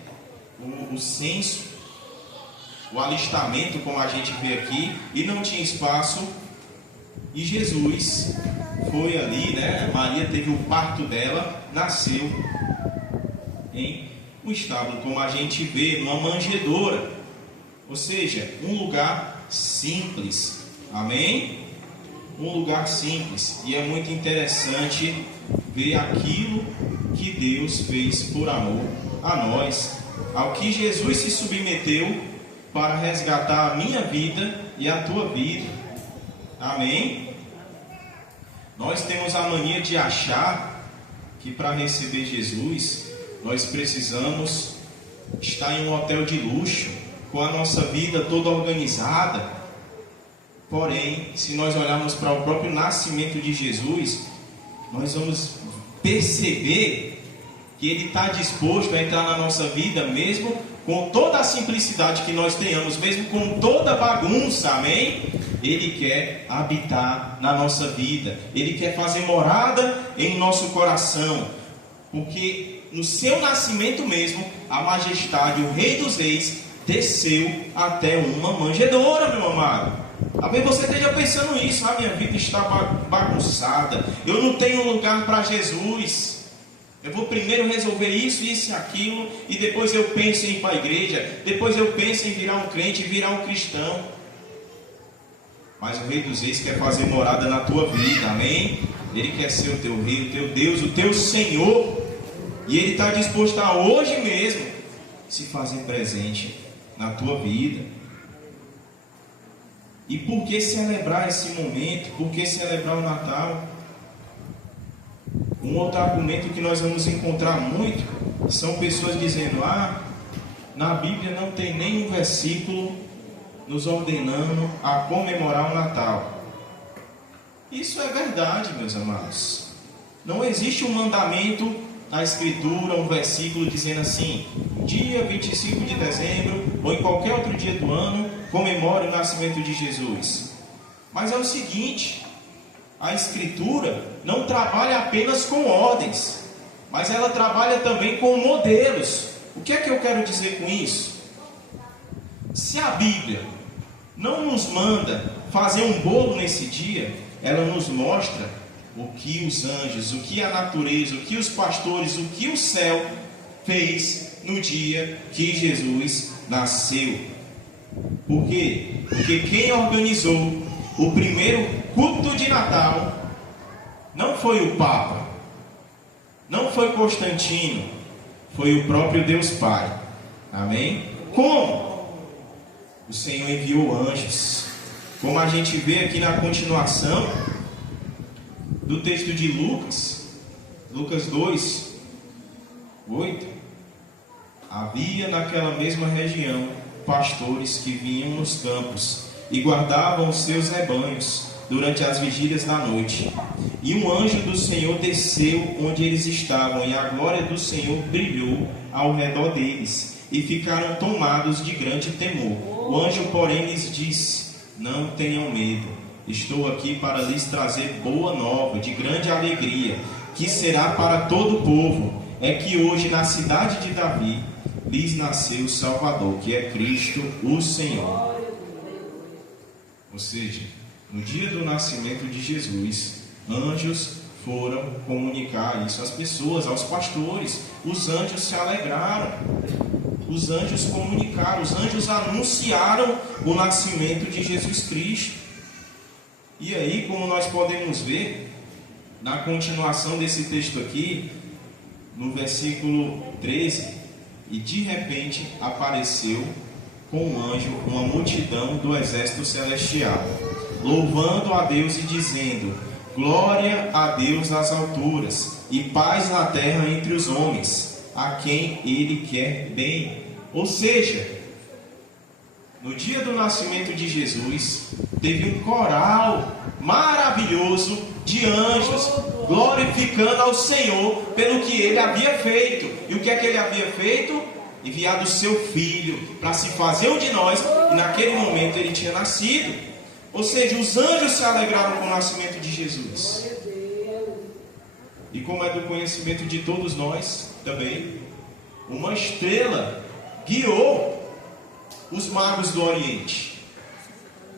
o censo, o alistamento, como a gente vê aqui, e não tinha espaço. E Jesus foi ali, né? Maria teve o parto dela, nasceu em um estábulo, como a gente vê, numa manjedoura. Ou seja, um lugar simples. Amém? Um lugar simples. E é muito interessante ver aquilo que Deus fez por amor a nós, ao que Jesus se submeteu para resgatar a minha vida e a tua vida. Amém? Nós temos a mania de achar que para receber Jesus nós precisamos estar em um hotel de luxo, com a nossa vida toda organizada. Porém, se nós olharmos para o próprio nascimento de Jesus, nós vamos perceber que Ele está disposto a entrar na nossa vida, mesmo com toda a simplicidade que nós tenhamos, mesmo com toda a bagunça, amém? Ele quer habitar na nossa vida, Ele quer fazer morada em nosso coração, porque no seu nascimento mesmo, a majestade, o Rei dos Reis, desceu até uma manjedoura, meu amado. Talvez você esteja pensando isso: a minha vida está bagunçada, eu não tenho lugar para Jesus. Eu vou primeiro resolver isso, isso e aquilo, e depois eu penso em ir para a igreja, depois eu penso em virar um crente, virar um cristão. Mas o Rei dos Reis quer fazer morada na tua vida, amém? Ele quer ser o teu Rei, o teu Deus, o teu Senhor. E Ele está disposto a hoje mesmo se fazer presente na tua vida. E por que celebrar esse momento? Por que celebrar o Natal? Um outro argumento que nós vamos encontrar muito são pessoas dizendo: na Bíblia não tem nenhum versículo nos ordenando a comemorar o Natal. Isso é verdade, meus amados. Não existe um mandamento na Escritura, um versículo dizendo assim: dia 25 de dezembro ou em qualquer outro dia do ano, comemore o nascimento de Jesus. Mas é o seguinte: a Escritura não trabalha apenas com ordens, mas ela trabalha também com modelos. O que é que eu quero dizer com isso? Se a Bíblia não nos manda fazer um bolo nesse dia, ela nos mostra o que os anjos, o que a natureza, o que os pastores, o que o céu fez no dia que Jesus nasceu. Por quê? Porque quem organizou o primeiro culto de Natal não foi o Papa, não foi Constantino, foi o próprio Deus Pai. Amém? Como? O Senhor enviou anjos. Como a gente vê aqui na continuação do texto de Lucas 2, 8. Havia naquela mesma região pastores que vinham nos campos e guardavam os seus rebanhos durante as vigílias da noite. E um anjo do Senhor desceu onde eles estavam, e a glória do Senhor brilhou ao redor deles, e ficaram tomados de grande temor. O anjo, porém, lhes disse: não tenham medo, estou aqui para lhes trazer boa nova, de grande alegria, que será para todo o povo. É que hoje na cidade de Davi lhes nasceu o Salvador, que é Cristo o Senhor. Ou seja, no dia do nascimento de Jesus, anjos foram comunicar isso às pessoas, aos pastores. Os anjos se alegraram, os anjos comunicaram, os anjos anunciaram o nascimento de Jesus Cristo. E aí, como nós podemos ver na continuação desse texto aqui, no versículo 13, e de repente apareceu com um anjo uma multidão do exército celestial, louvando a Deus e dizendo: glória a Deus nas alturas, e paz na terra entre os homens, a quem Ele quer bem. Ou seja, no dia do nascimento de Jesus, teve um coral maravilhoso de anjos glorificando ao Senhor pelo que Ele havia feito. E o que é que Ele havia feito? Enviado o seu Filho para se fazer um de nós, e naquele momento Ele tinha nascido. Ou seja, os anjos se alegraram com o nascimento de Jesus. E como é do conhecimento de todos nós também, uma estrela guiou os magos do Oriente.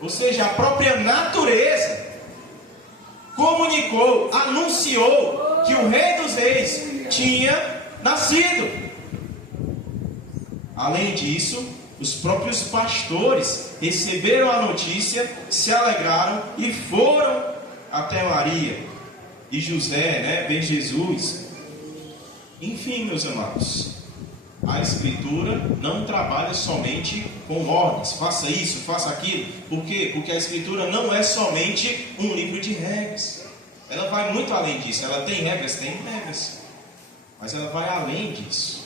Ou seja, a própria natureza comunicou, anunciou que o Rei dos Reis tinha nascido. Além disso, os próprios pastores receberam a notícia, se alegraram e foram até Maria e José, ver Jesus. Enfim, meus amados, a Escritura não trabalha somente com ordens, faça isso, faça aquilo. Por quê? Porque a Escritura não é somente um livro de regras. Ela vai muito além disso. Ela tem regras, mas ela vai além disso.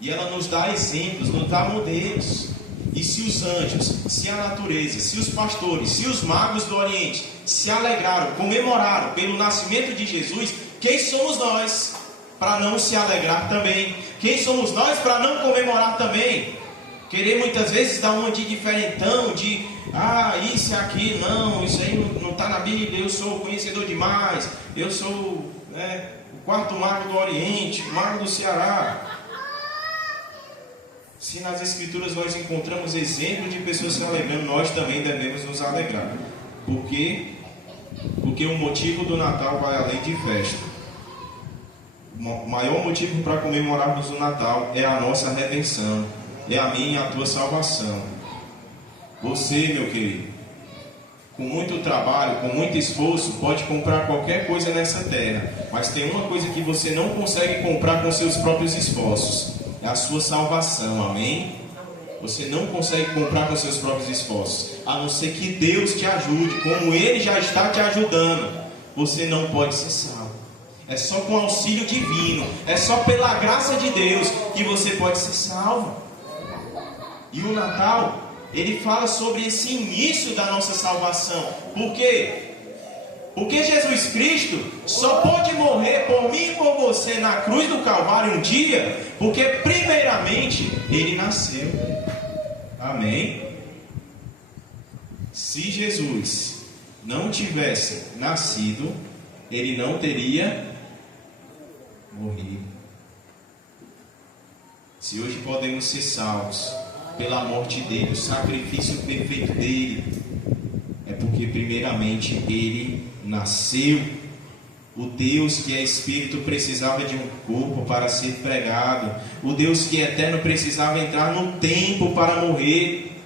E ela nos dá exemplos, nos dá modelos. E se os anjos, se a natureza, se os pastores, se os magos do Oriente se alegraram, comemoraram pelo nascimento de Jesus, quem somos nós para não se alegrar também? Quem somos nós para não comemorar também? Querer muitas vezes dar uma de diferentão, de isso e aquilo, não, isso aí não está na Bíblia, eu sou conhecedor demais, eu sou o quarto mago do Oriente, o mago do Ceará. Se nas Escrituras nós encontramos exemplos de pessoas se alegrando, nós também devemos nos alegrar. Por quê? Porque o motivo do Natal vai além de festa. O maior motivo para comemorarmos o Natal é a nossa redenção, é a minha e a tua salvação. Você, meu querido, com muito trabalho, com muito esforço, pode comprar qualquer coisa nessa terra, mas tem uma coisa que você não consegue comprar com seus próprios esforços, é a sua salvação, amém? Você não consegue comprar com seus próprios esforços, a não ser que Deus te ajude, como Ele já está te ajudando. Você não pode ser salvo. É só com auxílio divino, é só pela graça de Deus que você pode ser salvo. E o Natal, ele fala sobre esse início da nossa salvação. Por quê? Porque Jesus Cristo só pode morrer por mim e por você na cruz do Calvário um dia, porque primeiramente Ele nasceu. Amém? Se Jesus não tivesse nascido, Ele não teria morrido. Se hoje podemos ser salvos pela morte dele, o sacrifício perfeito dele, é porque primeiramente ele nasceu. O Deus que é Espírito precisava de um corpo para ser pregado. O Deus que é eterno precisava entrar no tempo para morrer.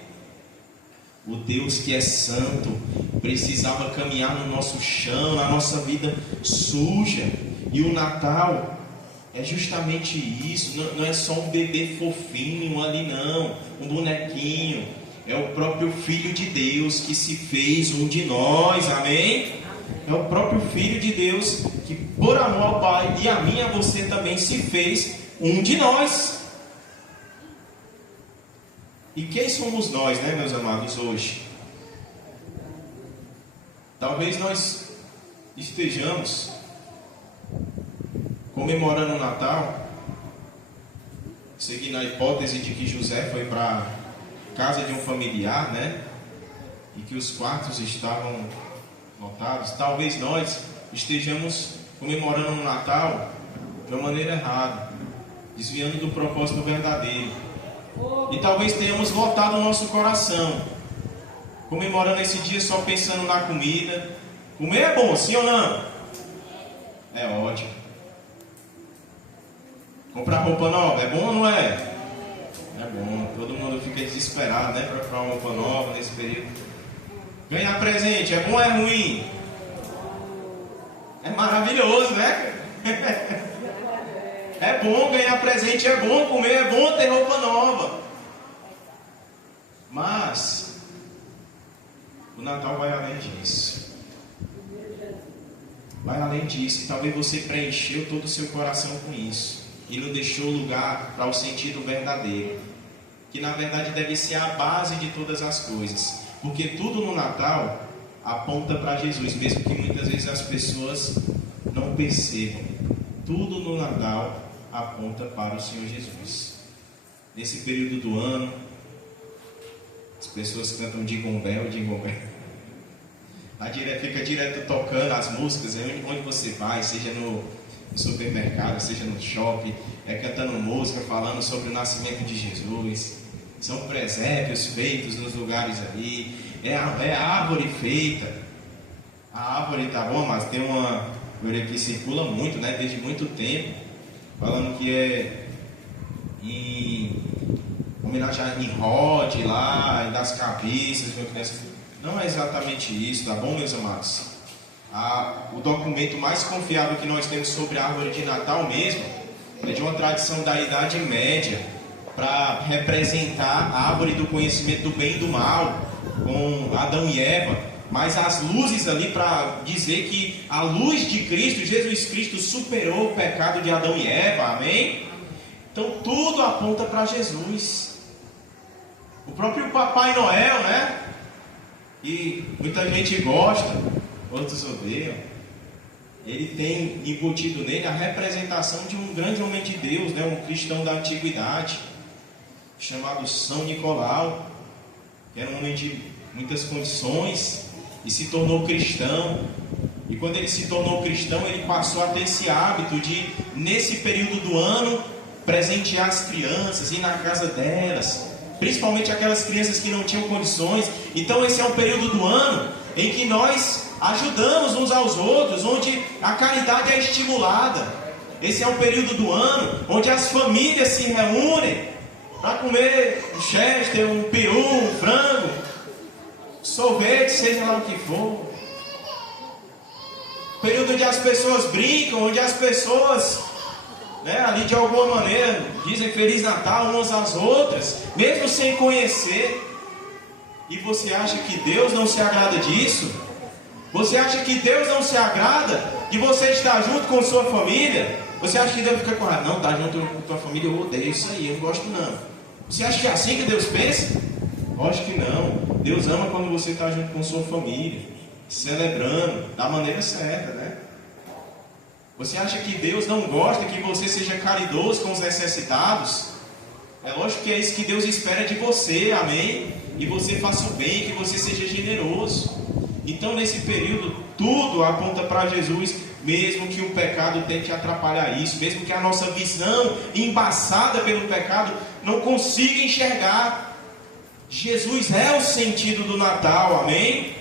O Deus que é santo precisava caminhar no nosso chão, na nossa vida suja. E o Natal é justamente isso. Não é só um bebê fofinho ali não, um bonequinho. É o próprio Filho de Deus que se fez um de nós, amém? É o próprio Filho de Deus que por amor ao Pai e a mim e a você também se fez um de nós. E quem somos nós, né, meus amados, hoje? Talvez nós estejamos comemorando o Natal, seguindo a hipótese de que José foi para casa de um familiar, né? E que os quartos estavam lotados. Talvez nós estejamos comemorando o Natal de uma maneira errada, desviando do propósito verdadeiro. E talvez tenhamos lotado o nosso coração, comemorando esse dia só pensando na comida. Comer é bom, sim ou não? É ótimo. Comprar roupa nova, é bom ou não é? É bom. Todo mundo fica desesperado, né, para comprar uma roupa nova nesse período. Ganhar presente, é bom ou é ruim? É maravilhoso, né? É bom ganhar presente, é bom comer, é bom ter roupa nova. Mas o Natal vai além disso. Vai além disso. Talvez você preencheu todo o seu coração com isso e não deixou lugar para o sentido verdadeiro, que na verdade deve ser a base de todas as coisas. Porque tudo no Natal aponta para Jesus, mesmo que muitas vezes as pessoas não percebam. Tudo no Natal aponta para o Senhor Jesus. Nesse período do ano, as pessoas cantam Jingle Bell, Jingle Bell. Fica direto tocando as músicas, onde você vai, seja no supermercado, seja no shopping, cantando música, falando sobre o nascimento de Jesus. São presépios feitos nos lugares ali, é a árvore feita. A árvore, tá bom, mas tem uma coisa que circula muito, né, desde muito tempo, falando que é em homenagem a Nimrod lá, e das cabeças. Não é exatamente isso, tá bom, meus amados? O documento mais confiável que nós temos sobre a árvore de Natal mesmo é de uma tradição da Idade Média, para representar a árvore do conhecimento do bem e do mal, com Adão e Eva, mas as luzes ali para dizer que a luz de Cristo, Jesus Cristo, superou o pecado de Adão e Eva, amém? Então tudo aponta para Jesus. O próprio Papai Noel, né? E muita gente gosta, outros odeiam. Ele tem embutido nele a representação de um grande homem de Deus, né? Um cristão da antiguidade, chamado São Nicolau, que era um homem de muitas condições e se tornou cristão. E quando ele se tornou cristão, ele passou a ter esse hábito de, nesse período do ano, presentear as crianças, ir na casa delas, principalmente aquelas crianças que não tinham condições. Então esse é um período do ano em que nós ajudamos uns aos outros, onde a caridade é estimulada. Esse é um período do ano onde as famílias se reúnem para comer um chester, um peru, um frango, sorvete, seja lá o que for. Período onde as pessoas brincam, onde as pessoas, ali de alguma maneira dizem Feliz Natal umas às outras, mesmo sem conhecer. E você acha que Deus não se agrada disso? Você acha que Deus não se agrada de você estar junto com sua família? Você acha que Deus fica com raiva? Não, estar junto com tua família, eu odeio isso aí, eu não gosto não. Você acha que é assim que Deus pensa? Lógico que não. Deus ama quando você está junto com sua família, celebrando da maneira certa, né? Você acha que Deus não gosta que você seja caridoso com os necessitados? É lógico que é isso que Deus espera de você, amém? E você faça o bem, que você seja generoso. Então nesse período tudo aponta para Jesus, mesmo que o pecado tente atrapalhar isso, mesmo que a nossa visão embaçada pelo pecado não consiga enxergar. Jesus é o sentido do Natal, amém?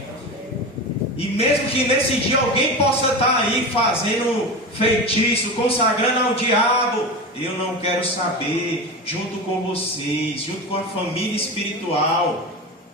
E mesmo que nesse dia alguém possa estar aí fazendo feitiço, consagrando ao diabo, eu não quero saber. Junto com vocês, junto com a família espiritual,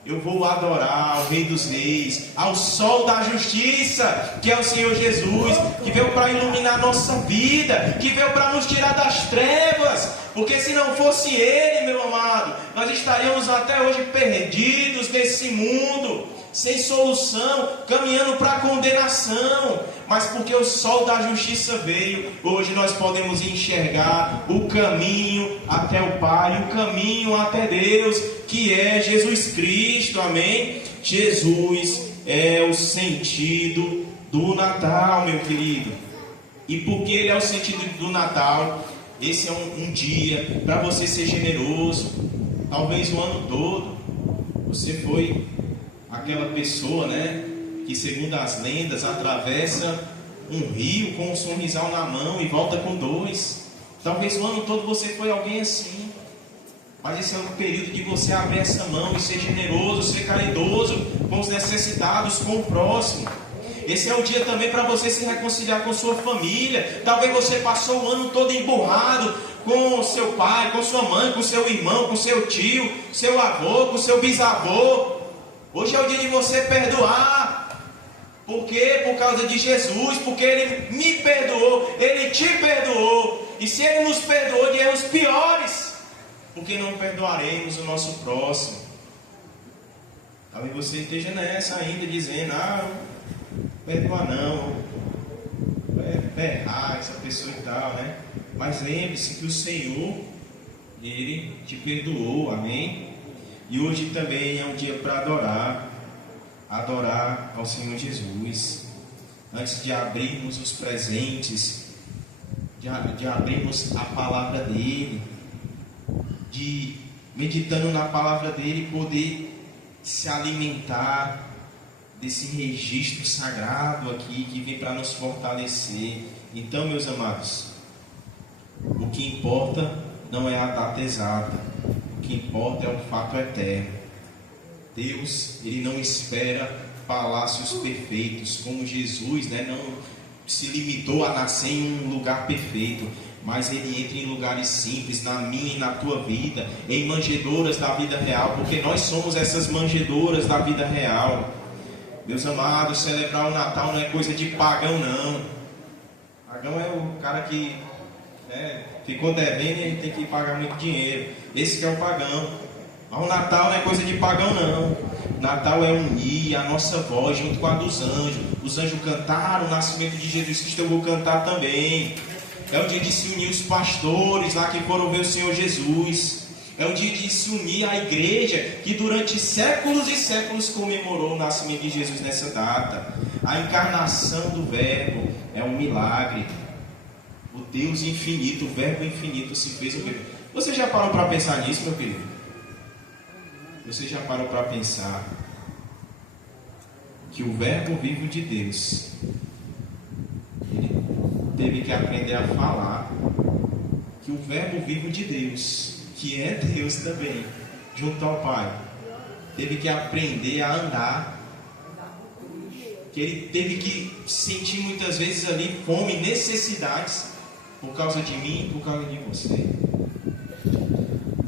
eu vou adorar ao Rei dos Reis, ao Sol da Justiça, que é o Senhor Jesus, que veio para iluminar a nossa vida, que veio para nos tirar das trevas. Porque se não fosse Ele, meu amado, nós estaríamos até hoje perdidos nesse mundo, sem solução, caminhando para a condenação. Mas porque o Sol da Justiça veio, hoje nós podemos enxergar o caminho até o Pai, o caminho até Deus, que é Jesus Cristo, amém? Jesus é o sentido do Natal, meu querido. E porque Ele é o sentido do Natal, esse é um dia para você ser generoso. Talvez o ano todo você foi aquela pessoa, que segundo as lendas atravessa um rio com um sorrisal na mão e volta com dois. Talvez o ano todo você foi alguém assim. Mas esse é um período de você abrir essa mão e ser generoso, ser caridoso com os necessitados, com o próximo. Esse é o dia também para você se reconciliar com sua família. Talvez você passou o ano todo emburrado com seu pai, com sua mãe, com seu irmão, com seu tio, seu avô, com seu bisavô. Hoje é o dia de você perdoar. Por quê? Por causa de Jesus. Porque Ele me perdoou, Ele te perdoou. E se Ele nos perdoou de erros piores, por que não perdoaremos o nosso próximo? Talvez você esteja nessa ainda, dizendo, perdoar não, é errar essa pessoa e tal, Mas lembre-se que o Senhor, Ele te perdoou, amém? E hoje também é um dia para adorar ao Senhor Jesus. Antes de abrirmos os presentes, de abrirmos a palavra dEle, de meditando na palavra dEle, poder se alimentar desse registro sagrado aqui, que vem para nos fortalecer. Então, meus amados, o que importa não é a data exata, o que importa é um fato eterno. Deus, Ele não espera palácios perfeitos, como Jesus, não se limitou a nascer em um lugar perfeito, mas Ele entra em lugares simples, na minha e na tua vida, em manjedouras da vida real, porque nós somos essas manjedouras da vida real. Meus amados, celebrar o Natal não é coisa de pagão, não. Pagão é o cara que ficou devendo e ele tem que pagar muito dinheiro. Esse que é o pagão. Mas o Natal não é coisa de pagão, não. Natal é unir a nossa voz junto com a dos anjos. Os anjos cantaram o nascimento de Jesus Cristo, eu vou cantar também. É o dia de se unir os pastores lá que foram ver o Senhor Jesus. É o dia de se unir à igreja que durante séculos e séculos comemorou o nascimento de Jesus nessa data. A encarnação do Verbo é um milagre. O Deus infinito, o Verbo infinito se fez um bebê. Você já parou para pensar nisso, meu querido? Você já parou para pensar que o Verbo vivo de Deus, ele teve que aprender a falar, que o Verbo vivo de Deus, que é Deus também, junto ao Pai, teve que aprender a andar, que ele teve que sentir muitas vezes ali fome, necessidades, por causa de mim, por causa de você.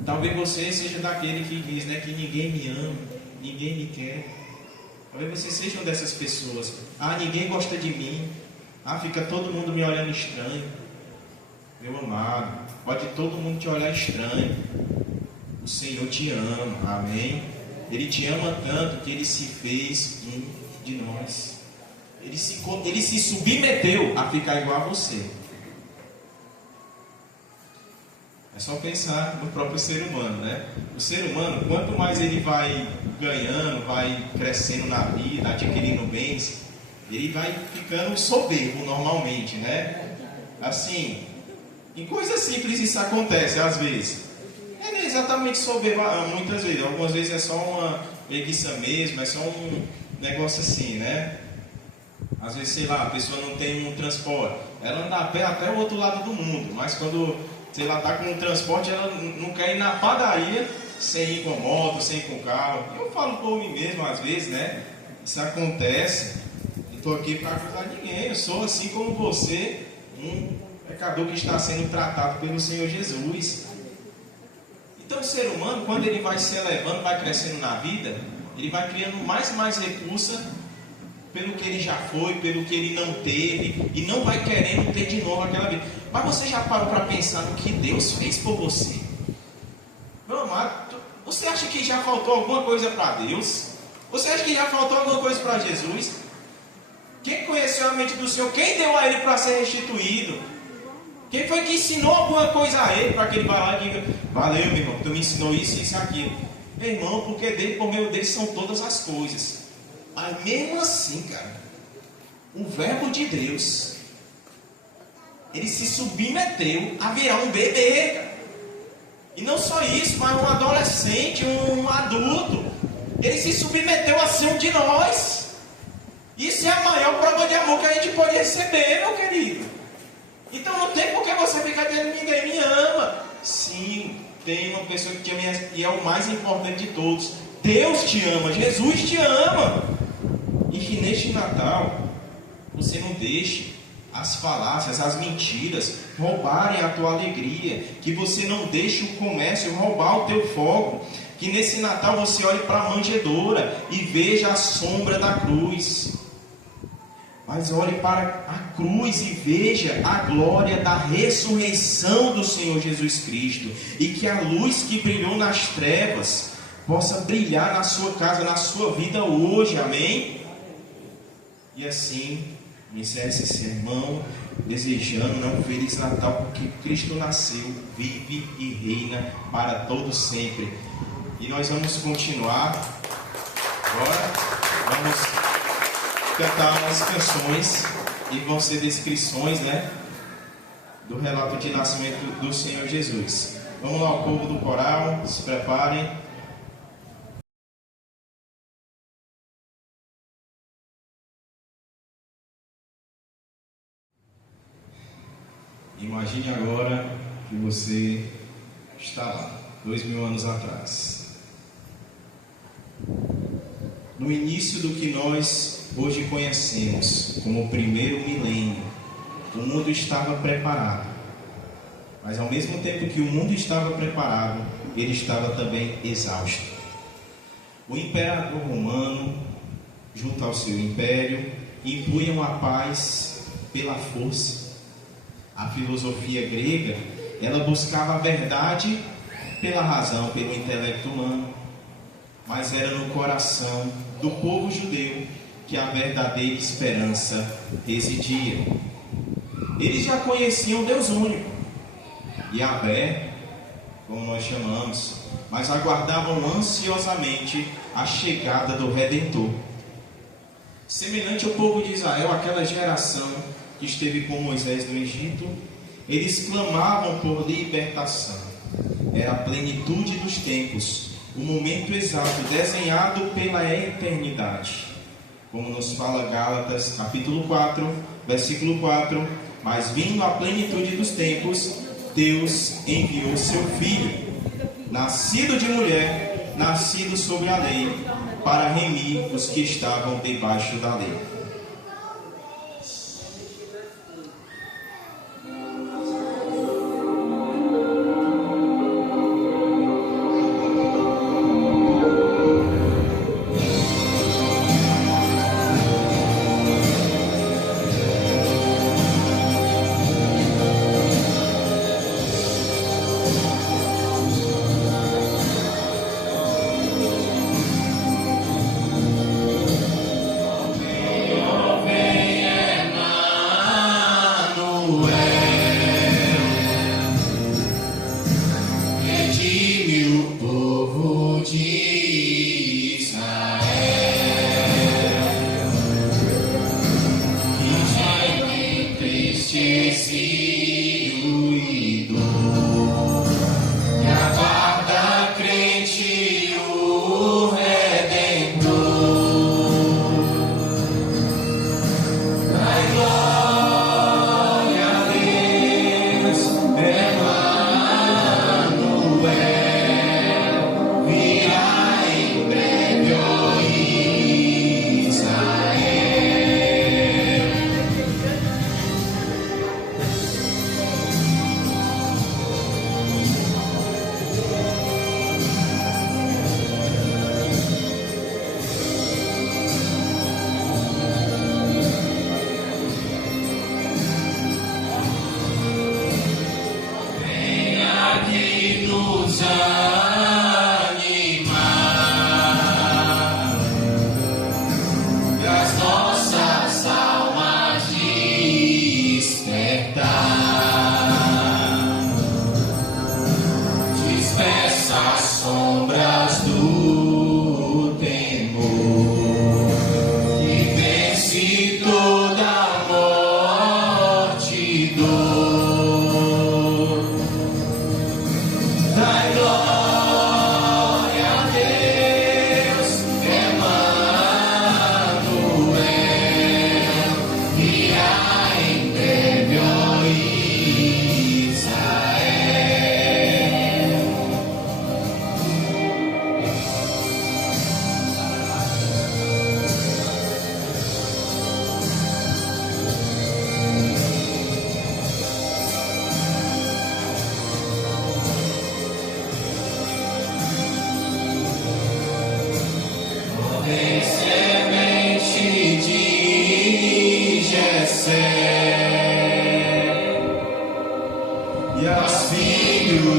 Talvez você seja daquele que diz, né, que ninguém me ama, ninguém me quer. Talvez você seja uma dessas pessoas. Ah, ninguém gosta de mim. Ah, fica todo mundo me olhando estranho. Meu amado, pode todo mundo te olhar estranho. O Senhor te ama, amém? Ele te ama tanto que Ele se fez um de nós. Ele se submeteu a ficar igual a você. É só pensar no próprio ser humano, né? O ser humano, quanto mais ele vai ganhando, vai crescendo na vida, adquirindo bens, ele vai ficando soberbo normalmente, né? Assim, em coisas simples isso acontece às vezes. Não é exatamente soberbo muitas vezes, algumas vezes é só uma preguiça mesmo, é só um negócio assim, né? Às vezes, sei lá, a pessoa não tem um transporte, ela anda a pé até o outro lado do mundo, mas quando, sei lá, está com um transporte, ela não quer ir na padaria sem ir com moto, sem ir com carro. Eu falo por mim mesmo às vezes, né? Isso acontece. Eu estou aqui para acusar ninguém. Eu sou assim como você, um pecador que está sendo tratado pelo Senhor Jesus. Então o ser humano, quando ele vai se elevando, vai crescendo na vida, ele vai criando mais e mais repulsa pelo que ele já foi, pelo que ele não teve, e não vai querendo ter de novo aquela vida. Mas você já parou para pensar no que Deus fez por você? Meu amado, você acha que já faltou alguma coisa para Deus? Você acha que já faltou alguma coisa para Jesus? Quem conheceu a mente do Senhor? Quem deu a Ele para ser restituído? Quem foi que ensinou alguma coisa a Ele para que Ele vá lá e diga: valeu, meu irmão, tu me ensinou isso, isso e aquilo. Meu irmão, porque dele, por meio dele são todas as coisas. Mas mesmo assim, cara, o verbo de Deus, ele se submeteu a virar um bebê, cara. E não só isso, mas um adolescente, um adulto. Ele se submeteu a ser um de nós. Isso é a maior prova de amor que a gente pode receber, meu querido. Então não tem por que você ficar dizendo: ninguém me ama. Sim, tem uma pessoa que te ama e é o mais importante de todos. Deus te ama, Jesus te ama. E que neste Natal você não deixe as falácias, as mentiras roubarem a tua alegria. Que você não deixe o comércio roubar o teu foco. Que nesse Natal você olhe para a manjedoura e veja a sombra da cruz. Mas olhe para a cruz e veja a glória da ressurreição do Senhor Jesus Cristo. E que a luz que brilhou nas trevas possa brilhar na sua casa, na sua vida hoje, amém? E assim, encerre esse sermão desejando um Feliz Natal, porque Cristo nasceu, vive e reina para todos sempre. E nós vamos continuar agora, vamos cantar umas canções e vão ser descrições, né, do relato de nascimento do Senhor Jesus. Vamos lá, o povo do coral, se preparem. Imagine agora que você está lá, 2000 anos atrás. No início do que nós hoje conhecemos como o primeiro milênio, o mundo estava preparado. Mas ao mesmo tempo que o mundo estava preparado, ele estava também exausto. O imperador romano, junto ao seu império, impunham a paz pela força. A filosofia grega, ela buscava a verdade pela razão, pelo intelecto humano. Mas era no coração do povo judeu que a verdadeira esperança residia. Eles já conheciam Deus único, Yahvé, como nós chamamos, mas aguardavam ansiosamente a chegada do Redentor. Semelhante ao povo de Israel, aquela geração que esteve com Moisés no Egito, eles clamavam por libertação. Era a plenitude dos tempos, o momento exato desenhado pela eternidade. Como nos fala Gálatas, capítulo 4, versículo 4: mas vindo a plenitude dos tempos, Deus enviou seu Filho, nascido de mulher, nascido sobre a lei, para remir os que estavam debaixo da lei.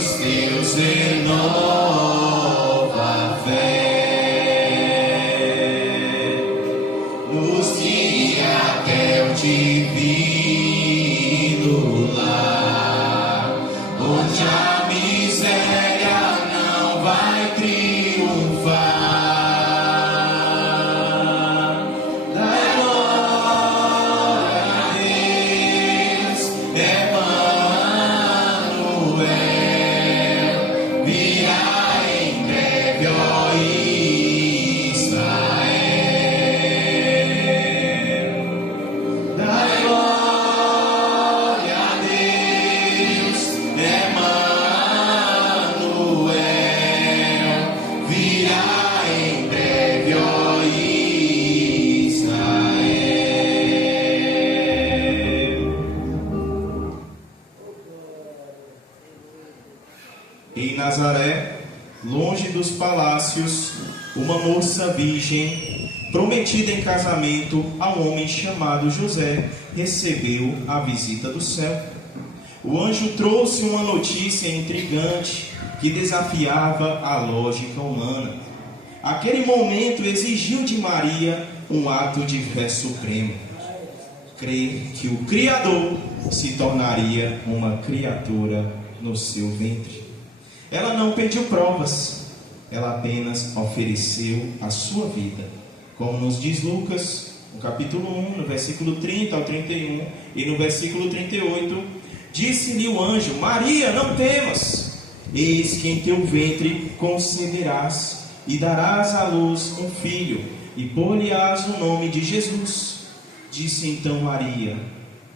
Os teus renova a fé, nos guia até o divino lar, onde a miséria não vai triunfar. Dai glória a Deus, Emanuel, virá em breve, ó Israel. Dai glória a Deus, Emanuel, virá em breve, ó Israel. Em Nazaré, longe dos palácios, uma moça virgem, prometida em casamento a um homem chamado José, recebeu a visita do céu. O anjo trouxe uma notícia intrigante que desafiava a lógica humana. Aquele momento exigiu de Maria um ato de fé supremo: crer que o Criador se tornaria uma criatura no seu ventre. Ela não pediu provas, ela apenas ofereceu a sua vida, como nos diz Lucas, no capítulo 1, no versículo 30 ao 31 e no versículo 38. Disse-lhe o anjo: Maria, não temas, eis que em teu ventre conceberás e darás à luz um filho, e pôr-lhe-ás o nome de Jesus. Disse então Maria: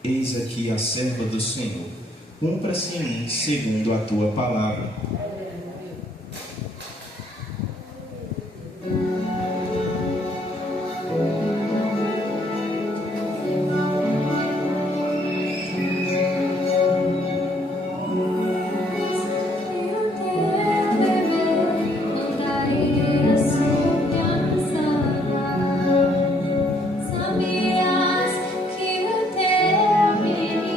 eis aqui a serva do Senhor, cumpra-se em mim segundo a tua palavra. Sabias que o teu menino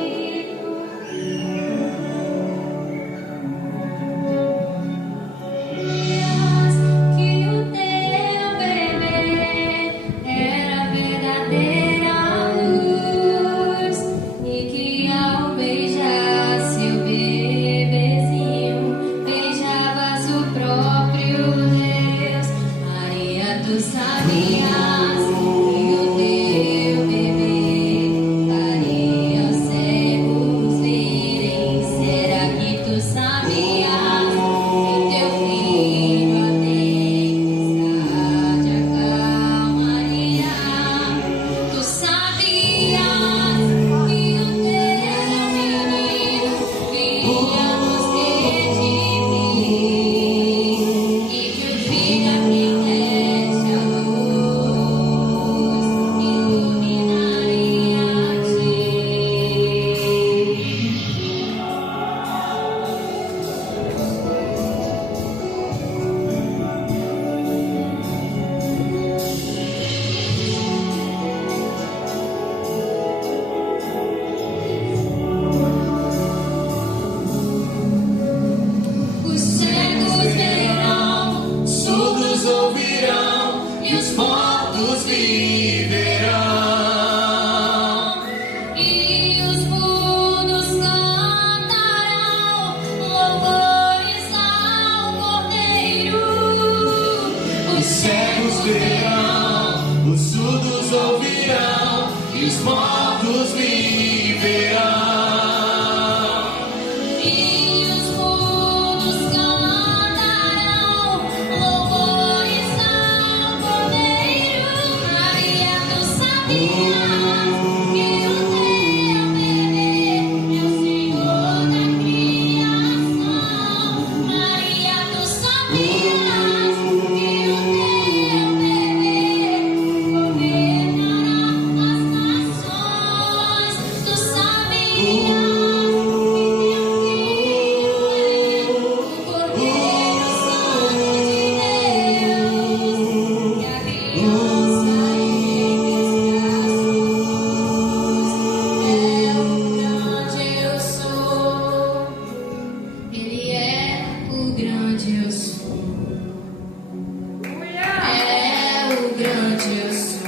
grande eu sou.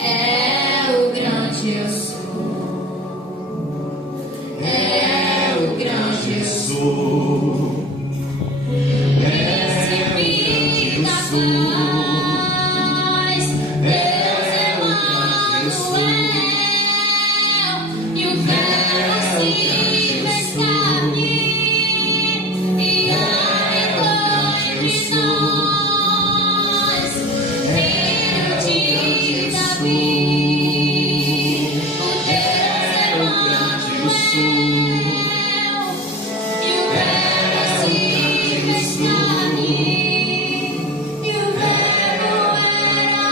É o grande eu sou. É o grande eu sou. Príncipe da paz, Deus Emanuel, e o Verbo se fez carne e habitou entre nós, Filho de Davi, o Deus Emanuel, e o Verbo se fez carne, e o Verbo era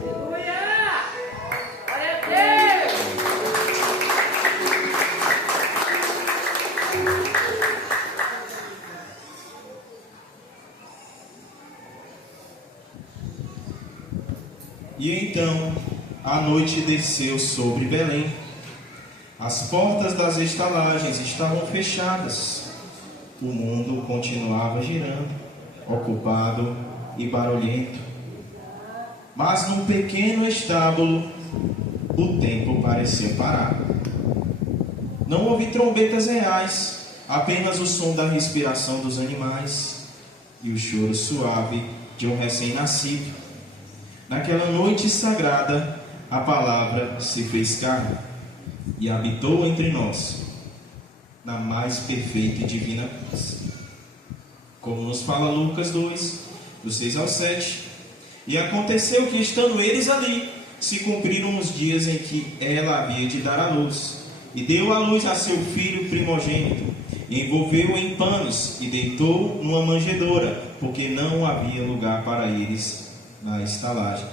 Aleluia! Glória a Deus! E então a noite desceu sobre Belém. As portas das estalagens estavam fechadas. O mundo continuava girando, ocupado e barulhento. Mas num pequeno estábulo, o tempo pareceu parar. Não houve trombetas reais, apenas o som da respiração dos animais e o choro suave de um recém-nascido. Naquela noite sagrada, a palavra se fez carne e habitou entre nós, na mais perfeita e divina paz. Como nos fala Lucas 2, do 6 ao 7. E aconteceu que, estando eles ali, se cumpriram os dias em que ela havia de dar à luz. E deu à luz a seu filho primogênito, e envolveu-o em panos, e deitou numa manjedoura, porque não havia lugar para eles na estalagem.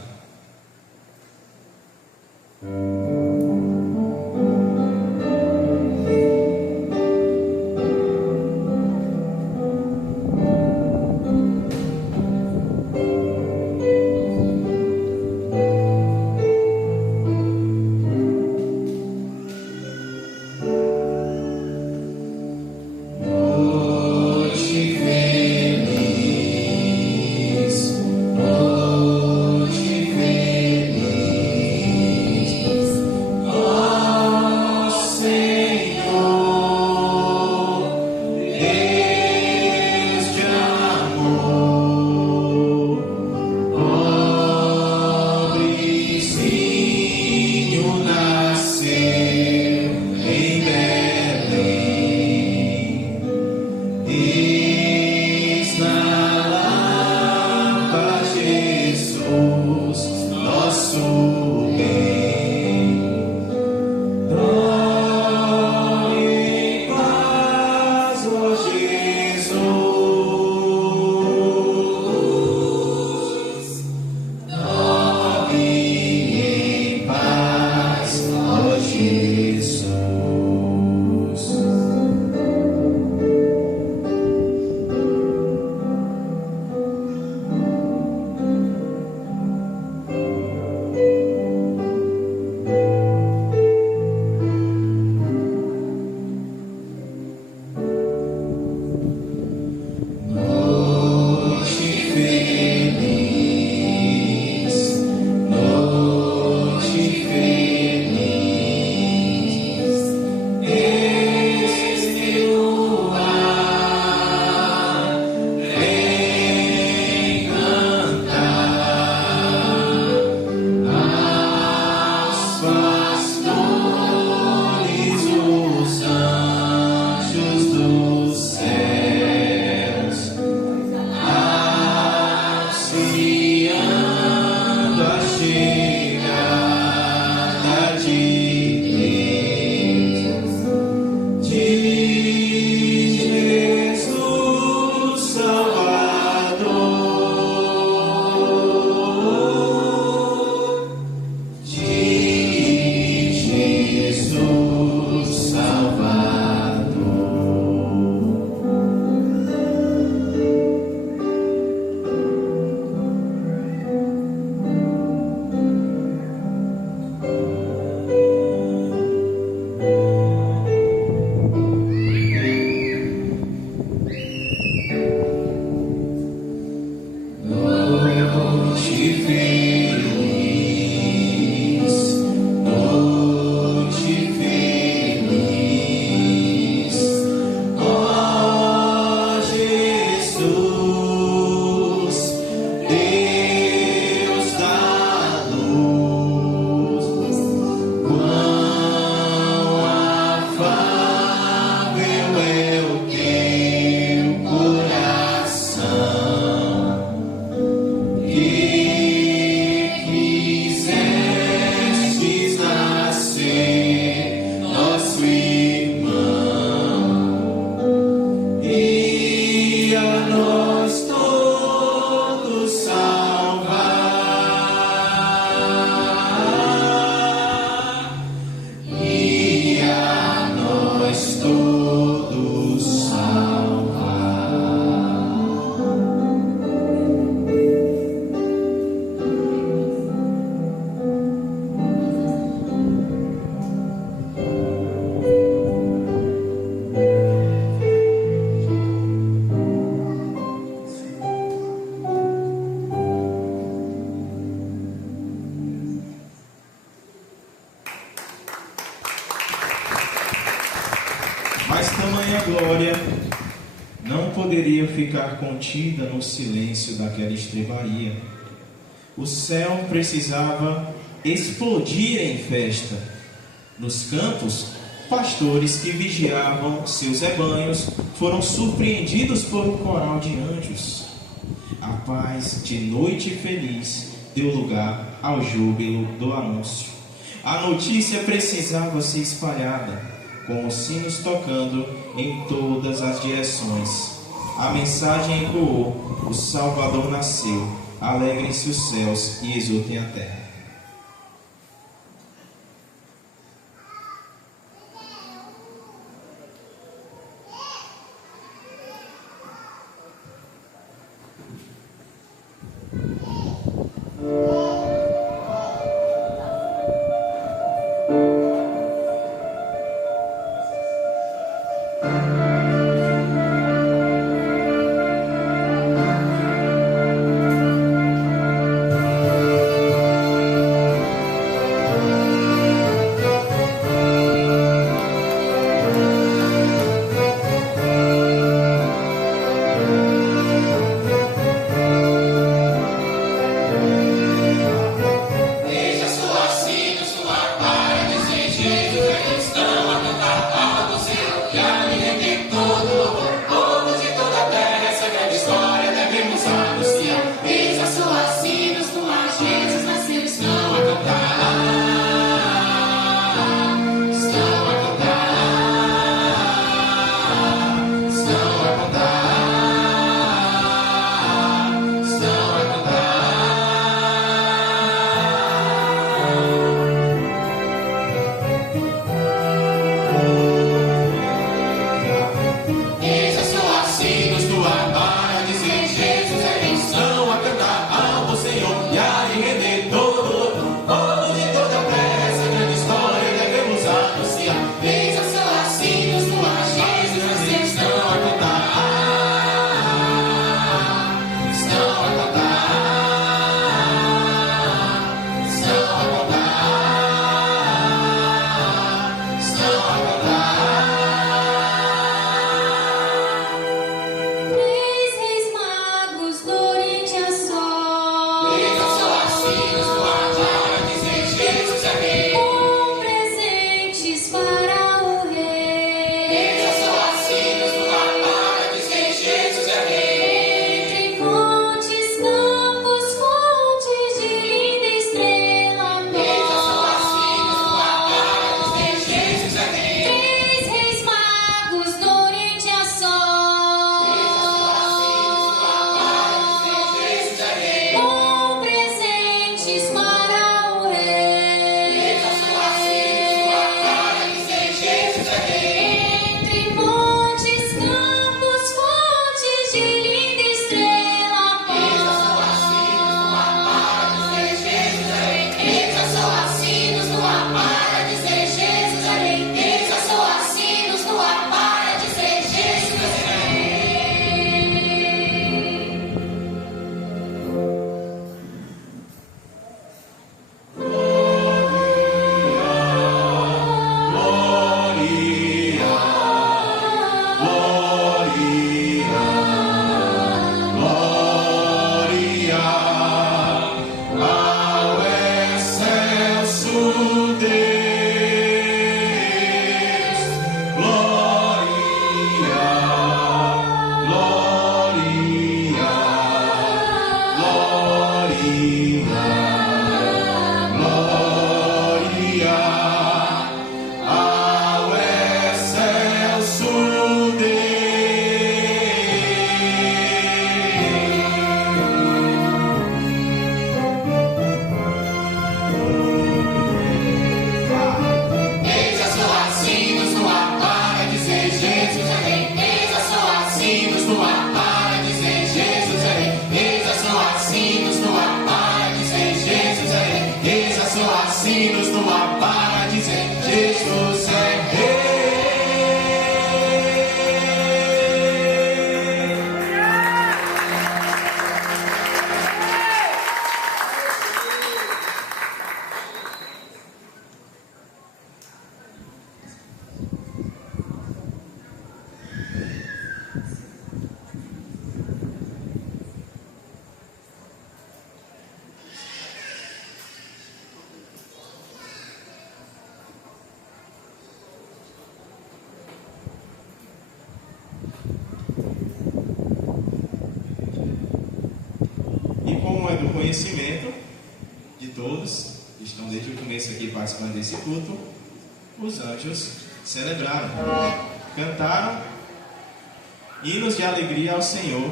poderia ficar contida no silêncio daquela estrebaria. O céu precisava explodir em festa. Nos campos, pastores que vigiavam seus rebanhos foram surpreendidos por um coral de anjos. A paz de noite feliz deu lugar ao júbilo do anúncio. A notícia precisava ser espalhada, com os sinos tocando em todas as direções. A mensagem ecoou: o Salvador nasceu, alegrem-se os céus e exultem a terra. do conhecimento de todos que estão desde o começo aqui participando desse culto, os anjos celebraram, cantaram hinos de alegria ao Senhor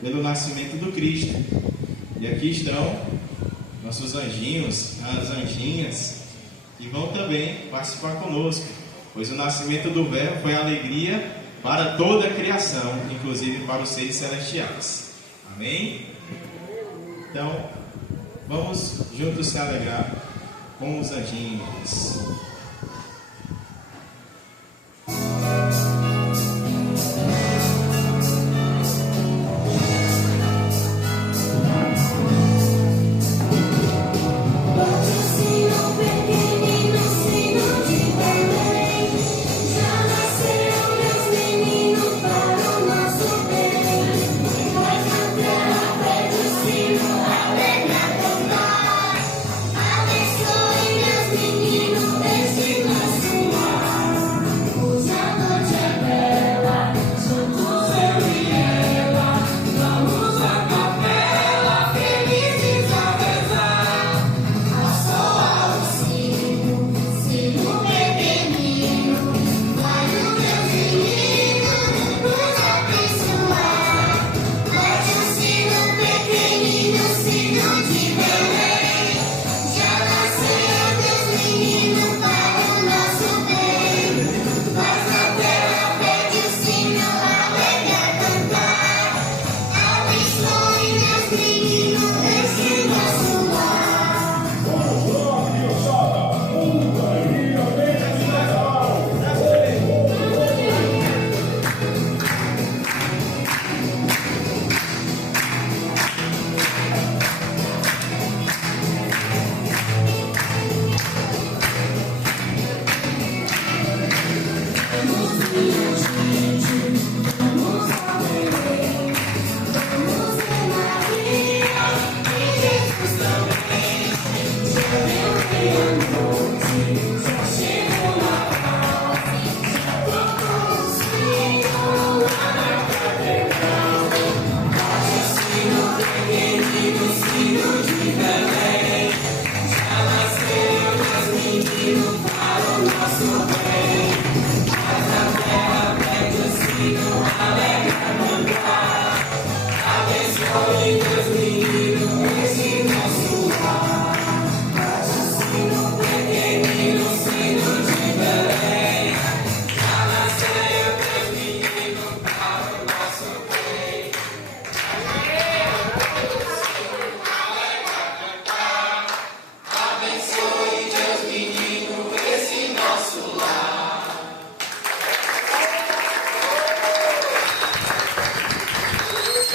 pelo nascimento do Cristo. E aqui estão nossos anjinhos, as anjinhas, que vão também participar conosco, pois o nascimento do Verbo foi alegria para toda a criação, inclusive para os seres celestiais. Amém? Então, vamos juntos se alegrar com os anjinhos.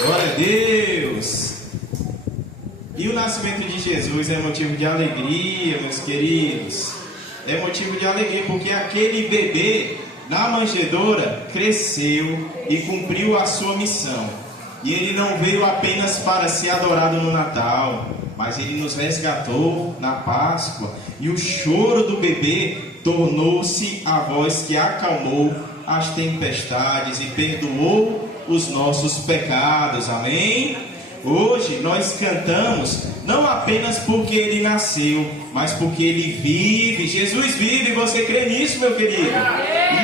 Glória a Deus! E o nascimento de Jesus é motivo de alegria, meus queridos. É motivo de alegria porque aquele bebê na manjedoura cresceu e cumpriu a sua missão. E ele não veio apenas para ser adorado no Natal, mas ele nos resgatou na Páscoa. E o choro do bebê tornou-se a voz que acalmou as tempestades e perdoou os nossos pecados, amém? Hoje nós cantamos não apenas porque ele nasceu, mas porque ele vive. Jesus vive, você crê nisso, meu querido?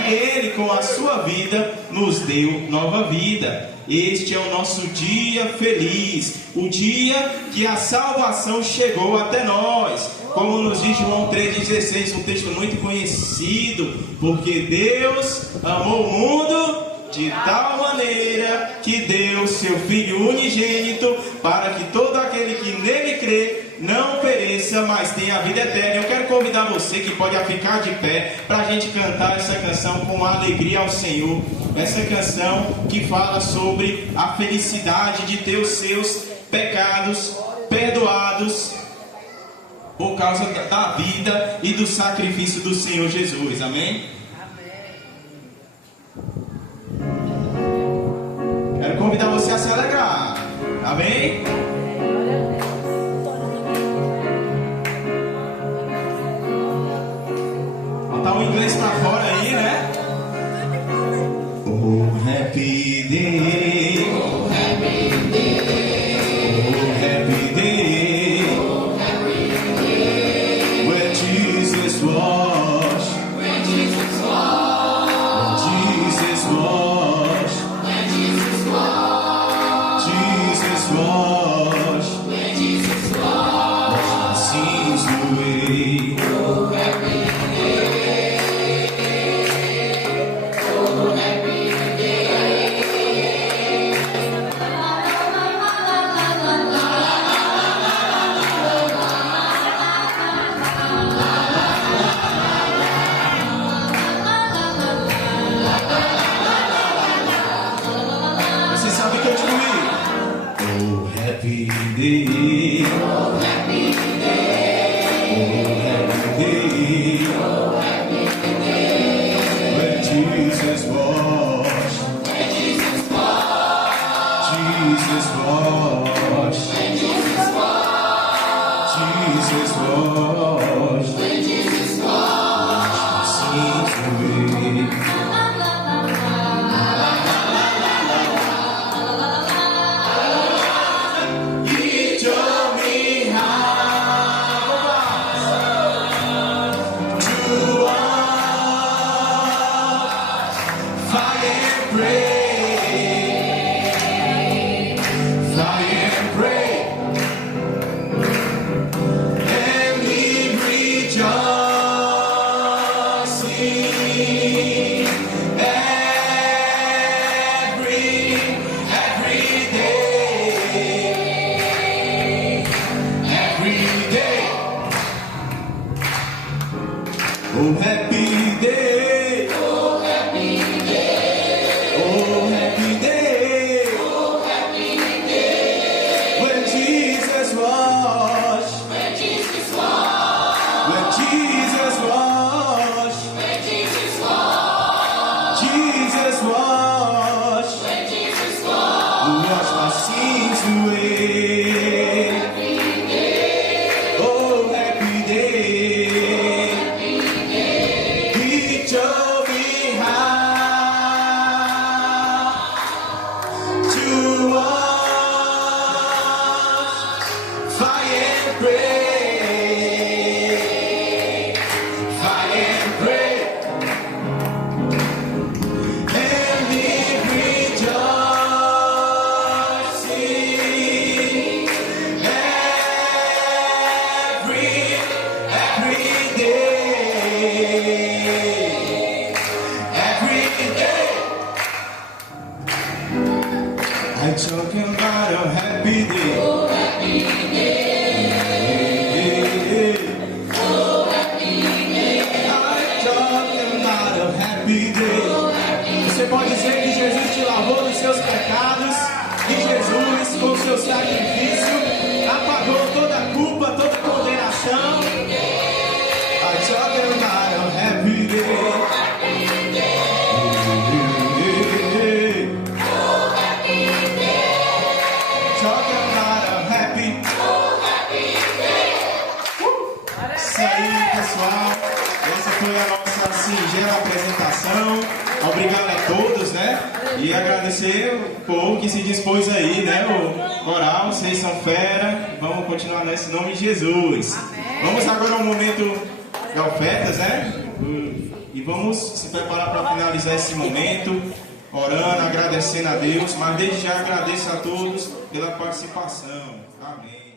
E ele com a sua vida nos deu nova vida. Este é o nosso dia feliz, o dia que a salvação chegou até nós. Como nos diz João 3,16, um texto muito conhecido, porque Deus amou o mundo de tal maneira que deu seu Filho unigênito, para que todo aquele que nele crê não pereça, mas tenha a vida eterna. Eu quero convidar você que pode ficar de pé para a gente cantar essa canção com alegria ao Senhor. Essa canção que fala sobre a felicidade de ter os seus pecados perdoados por causa da vida e do sacrifício do Senhor Jesus, amém? Quero convidar você a se alegrar, amém? Botar o inglês pra fora aí, né? Oh, happy day, oh, happy day, oh, happy day. Jesus washed my sins away. Oh, happy day. Oh, happy day. Você sabe contribuir. Oh, happy day. Oh, happy day. Oh, happy day. Oh, happy day. When Jesus washed. When Jesus washed. Jesus washed. When Jesus washed. Jesus washed. When Jesus washed. My sins away. He taught me how to walk, fight and pray, fight and pray, and live rejoicing every day. Oh, happy day. Oh, happy day. Oh, happy day. Oh, happy day. When Jesus washed. When Jesus washed. When Jesus washed. When Jesus washed. Jesus washed. When Jesus washed. Wash my sins away. Happy day. Oh, happy day. Happy day. He showed me how to wash, fight and pray, fight and pray, and live rejoicing every day. I'm talking about a happy day. Oh, happy day. Oh, happy day. I'm talking about a happy day. Você pode dizer que Jesus te lavou dos seus pecados, que Jesus, com seu sacrifício, apagou toda a culpa, toda a condenação. I'm talking about a happy day. Happy day. Oh, happy day. Talking about a happy. Oh, happy day. Isso aí, pessoal. Essa foi a nossa singela apresentação. Obrigado a todos, né? E agradecer o povo que se dispôs aí, né? O coral, vocês são fera. Vamos continuar nesse nome de Jesus. Vamos agora ao momento de ofertas, né? E vamos se preparar para finalizar esse momento, orando, agradecendo a Deus. Mas desde já agradeço a todos pela participação. Amém.